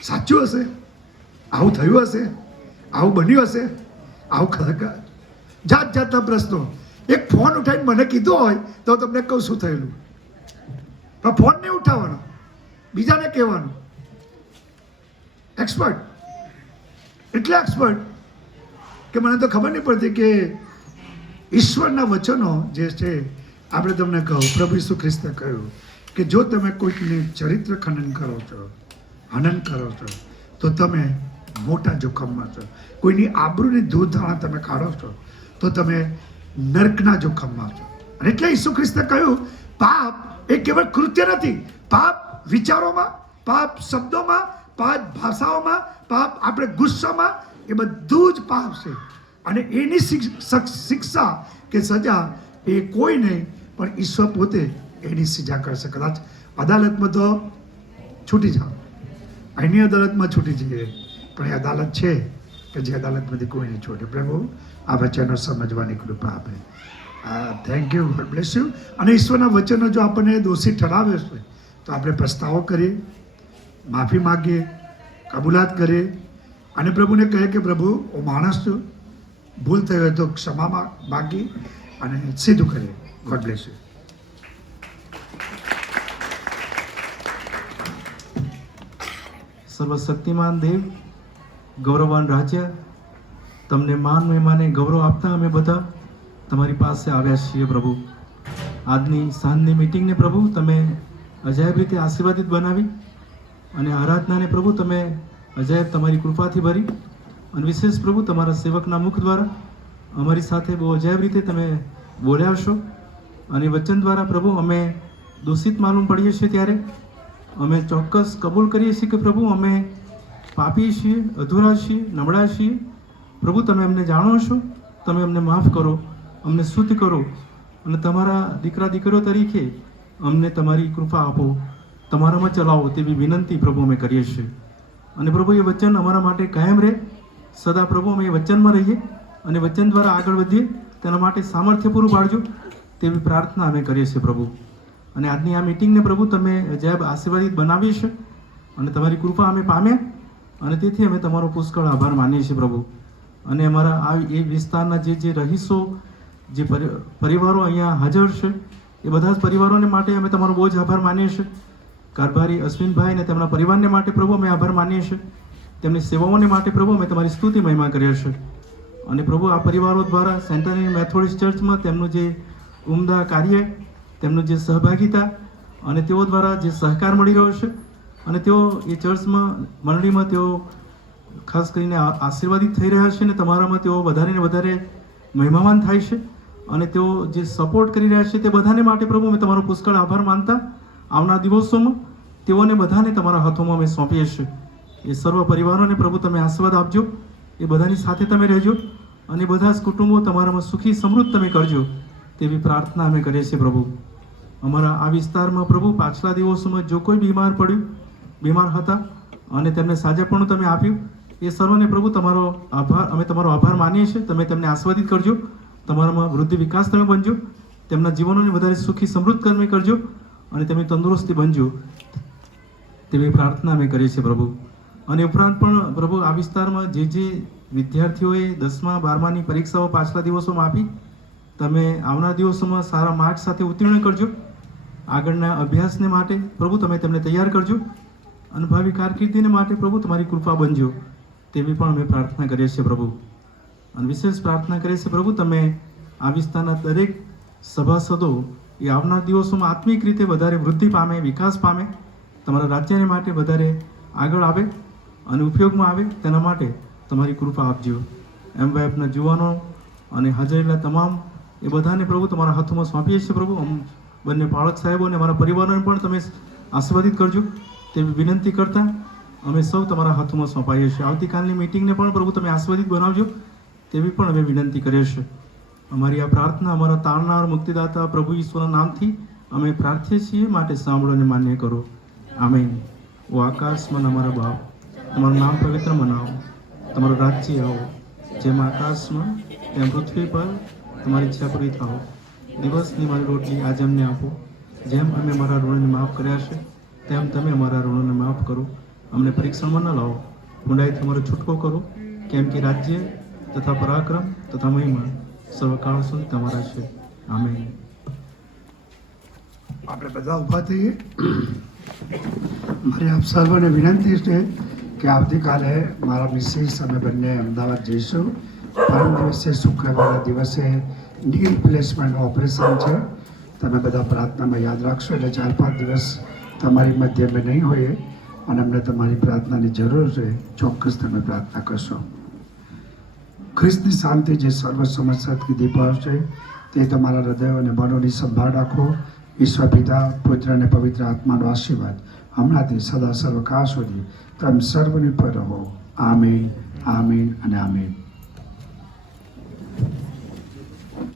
સાચું હશે? આવું થયું હશે? આવું બન્યું હશે? આવું ખરેખર જાત જાતના પ્રશ્નો. એક ફોન ઉઠાવીને મને કીધું હોય તો તમને કહું શું થયેલું, પણ ફોન નહીં ઉઠાવવાનો, બીજાને કહેવાનું. એક્સપર્ટ, એટલે એક્સપર્ટ કે મને તો ખબર નહીં પડતી કે ઈશ્વરના વચનો જે છે. આપણે તમને કહું, પ્રભુ ઈસુ ખ્રિસ્તે કહ્યું કે જો તમે કોઈકની ચરિત્ર ખનન કરો છો, હનન કરો છો, તો તમે મોટા જોખમમાં છો. કોઈની આબરૂની ધૂળધાણા તમે કાઢો છો તો તમે નર્કના જોખમમાં છો. અને એટલે ઈસુ ખ્રિસ્તે કહ્યું પાપ એ કેવળ કૃત્ય નથી, પાપ વિચારોમાં, પાપ શબ્દોમાં, પાપ ભાષાઓમાં, પાપ આપણે ગુસ્સામાં, એ બધું જ પાપ છે. અને એની શિક્ષા કે સજા એ કોઈ નહીં પણ ઈશ્વર પોતે એની સજા કરશે. કદાચ અદાલતમાં તો છૂટી જાઓ, અહીંની અદાલતમાં છૂટી જઈએ, પણ એ અદાલત છે કે જે અદાલતમાંથી કોઈ નહીં છૂટે. પ્રભુ આ વચનો સમજવાની કૃપા આપે. Thank you, God bless you. અને ઈશ્વરના વચનો જો આપણને દોષી ઠરાવે છે તો આપણે પસ્તાવો કરીએ, માફી માગીએ, કબૂલાત કરીએ અને પ્રભુને કહે કે પ્રભુ હું માણસ છું, ભૂલ થઈ હોય તો ક્ષમા માગી અને સીધું કરીએ. God bless you. સર્વશક્તિમાન દેવ, ગૌરવવાન રાજ્ય, તમને માન મહેમાને ગૌરવ આપતા અમે બધા તમારી પાસે આવ્યા છીએ પ્રભુ. આજની સાંજની મિટિંગને પ્રભુ તમે અજાયબ રીતે આશીર્વાદિત બનાવી અને આરાધનાને પ્રભુ તમે અજાયબ તમારી કૃપાથી ભરી અને વિશેષ પ્રભુ તમારા સેવકના મુખ દ્વારા અમારી સાથે બહુ અજાયબ રીતે તમે બોલ્યા છો. અને વચન દ્વારા પ્રભુ અમે દૂષિત માલુમ પડીએ છીએ ત્યારે અમે ચોક્કસ કબૂલ કરીએ છીએ કે પ્રભુ અમે પાપી છીએ, અધૂરા છીએ, નબળા છીએ. પ્રભુ તમે અમને જાણો છો, તમે અમને માફ કરો, અમને શુદ્ધ કરો અને તમારા દીકરા દીકરીઓ તરીકે અમને તમારી કૃપા આપો, તમારામાં ચલાવો તેવી વિનંતી પ્રભુ અમે કરીએ છીએ. અને પ્રભુ એ વચન અમારા માટે કાયમ રહે, સદા પ્રભુ અમે એ વચનમાં રહીએ અને વચન દ્વારા આગળ વધીએ, તેના માટે સામર્થ્ય પૂરું પાડજો તેવી પ્રાર્થના અમે કરીએ છીએ પ્રભુ. અને આજની આ મિટિંગને પ્રભુ તમે અજાયબ આશીર્વાદિત બનાવી છે અને તમારી કૃપા અમે પામ્યા અને તેથી અમે તમારો પુષ્કળ આભાર માનીએ છીએ પ્રભુ. અને અમારા આ એ વિસ્તારના જે રહીશો, જે પરિવારો અહીંયા હાજર છે, એ બધા જ પરિવારોને માટે અમે તમારો બહુ જ આભાર માનીએ છીએ. કારભારી અશ્વિનભાઈ અને તેમના પરિવારને માટે પ્રભુ અમે આભાર માનીએ છીએ. તેમની સેવાઓને માટે પ્રભુ અમે તમારી સ્તુતિ મહિમા કરીએ છીએ. અને પ્રભુ આ પરિવારો દ્વારા સેન્ટરલ મેથોડિસ્ટ ચર્ચમાં તેમનું જે ઉમદા કાર્ય, તેમનું જે સહભાગિતા અને તેઓ દ્વારા જે સહકાર મળી રહ્યો છે અને તેઓ એ ચર્ચમાં મંડળીમાં તેઓ ખાસ કરીને આશીર્વાદિત થઈ રહ્યા છે અને તમારામાં તેઓ વધારે ને વધારે મહિમાવાન થાય છે અને તેઓ જે સપોર્ટ કરી રહ્યા છે તે બધાને માટે પ્રભુ અમે તમારો પુષ્કળ આભાર માનતા આવનાર દિવસોમાં તેઓને બધાને તમારા હાથોમાં અમે સોંપીએ છીએ. એ સર્વ પરિવારોને પ્રભુ તમે આશીર્વાદ આપજો, એ બધાની સાથે તમે રહેજો અને બધા જ કુટુંબો તમારામાં સુખી સમૃદ્ધ તમે કરજો તેવી પ્રાર્થના અમે કરીએ છીએ પ્રભુ. અમારા આ વિસ્તારમાં પ્રભુ પાછલા દિવસોમાં જો કોઈ બીમાર હતા અને તેમને સાજાપણું તમે આપ્યું, એ સર્વને પ્રભુ તમારો આભાર, અમે તમારો આભાર માનીએ છીએ. તમે તેમને આશીર્વાદિત કરજો, તમારામાં વૃદ્ધિ વિકાસ તમે બનજો, તેમના જીવનોને વધારે સુખી સમૃદ્ધ તમે કરજો અને તેમની તંદુરસ્તી બનજો તેવી પ્રાર્થના અમે કરીએ છીએ પ્રભુ. અને ઉપરાંત પણ પ્રભુ આ વિસ્તારમાં જે વિદ્યાર્થીઓએ 10મા 12માની પરીક્ષાઓ પાછલા દિવસોમાં આપી, તમે આવનાર દિવસોમાં સારા માર્ક સાથે ઉત્તીર્ણ કરજો. આગળના અભ્યાસને માટે પ્રભુ તમે તેમને તૈયાર કરજો અને ભાવિ કારકિર્દીને માટે પ્રભુ તમારી કૃપા બનજો તેવી પણ અમે પ્રાર્થના કરીએ છીએ પ્રભુ. અને વિશેષ પ્રાર્થના કરીએ છીએ પ્રભુ તમે આ વિસ્તારના દરેક સભાસદો એ આવનાર દિવસોમાં આત્મિક રીતે વધારે વૃદ્ધિ પામે, વિકાસ પામે, તમારા રાજ્યને માટે વધારે આગળ આવે અને ઉપયોગમાં આવે તેના માટે તમારી કૃપા આપજો. એમ વાયફના જુવાનો અને હાજરેલા તમામ એ બધાને પ્રભુ તમારા હાથોમાં સોંપીએ છીએ પ્રભુ. બંને પાળક સાહેબો અને અમારા પરિવારોને પણ તમે આશીર્વાદિત કરજો તેવી વિનંતી કરતા અમે સૌ તમારા હાથોમાં સોંપાઈએ છીએ. આવતીકાલની મિટિંગને પણ પ્રભુ તમે આશીર્વાદિત બનાવજો તેવી પણ અમે વિનંતી કરીએ છીએ. અમારી આ પ્રાર્થના અમારા તારનાર મુક્તિદાતા પ્રભુ ઈશ્વરના નામથી અમે પ્રાર્થીએ છીએ, માટે સાંભળો અને માન્ય કરો. આમેન. ઓ આકાશમાં અમારા બાપ, તમારું નામ પવિત્ર મનાવો, તમારું રાજ્ય આવો, જેમ આકાશમાં તેમ પૃથ્વી પર તમારી ઈચ્છા પૂરી થાઓ. દિવસની મારી રોટલી આજે અમને આપો, જેમ અમે અમારા ઋણને માફ કર્યા છે તેમ તમે અમારા ઋણોને માફ કરો. અમને પરીક્ષણમાં ન લાવો, ઊંડાઈથી અમારો છૂટકો કરો, કેમ કે રાજ્ય તથા પરાક્રમ તથા મહિમા સર્વકાળ સુધી તમારા છે. આમેન. આપણે બધા ઊભા થઈએ. મારી આપ સર્વને વિનંતી છે કે આવતીકાલે મારા મિસિસ અમે બંને અમદાવાદ જઈશું. પરમ દિવસે શુક્રવારના દિવસે ની રિપ્લેસમેન્ટનું ઓપરેશન છે. તમે બધા પ્રાર્થનામાં યાદ રાખશો. એટલે 4-5 દિવસ તમારી મધ્ય અમે નહીં હોઈએ અને અમને તમારી પ્રાર્થનાની જરૂર છે. ચોક્કસ તમે પ્રાર્થના કરશો. ખ્રિસ્તની શાંતિ જે સર્વ સમસ્યાથી દીપાવ છે તે તમારા હૃદય અને મનોની સંભાળ રાખો. ઈશ્વર પિતા, પુત્ર અને પવિત્ર આત્માનો આશીર્વાદ હમણાંથી સદા સર્વકાળ સુધી તમે સર્વની પર રહો. આમીન, આમીન અને આમીન.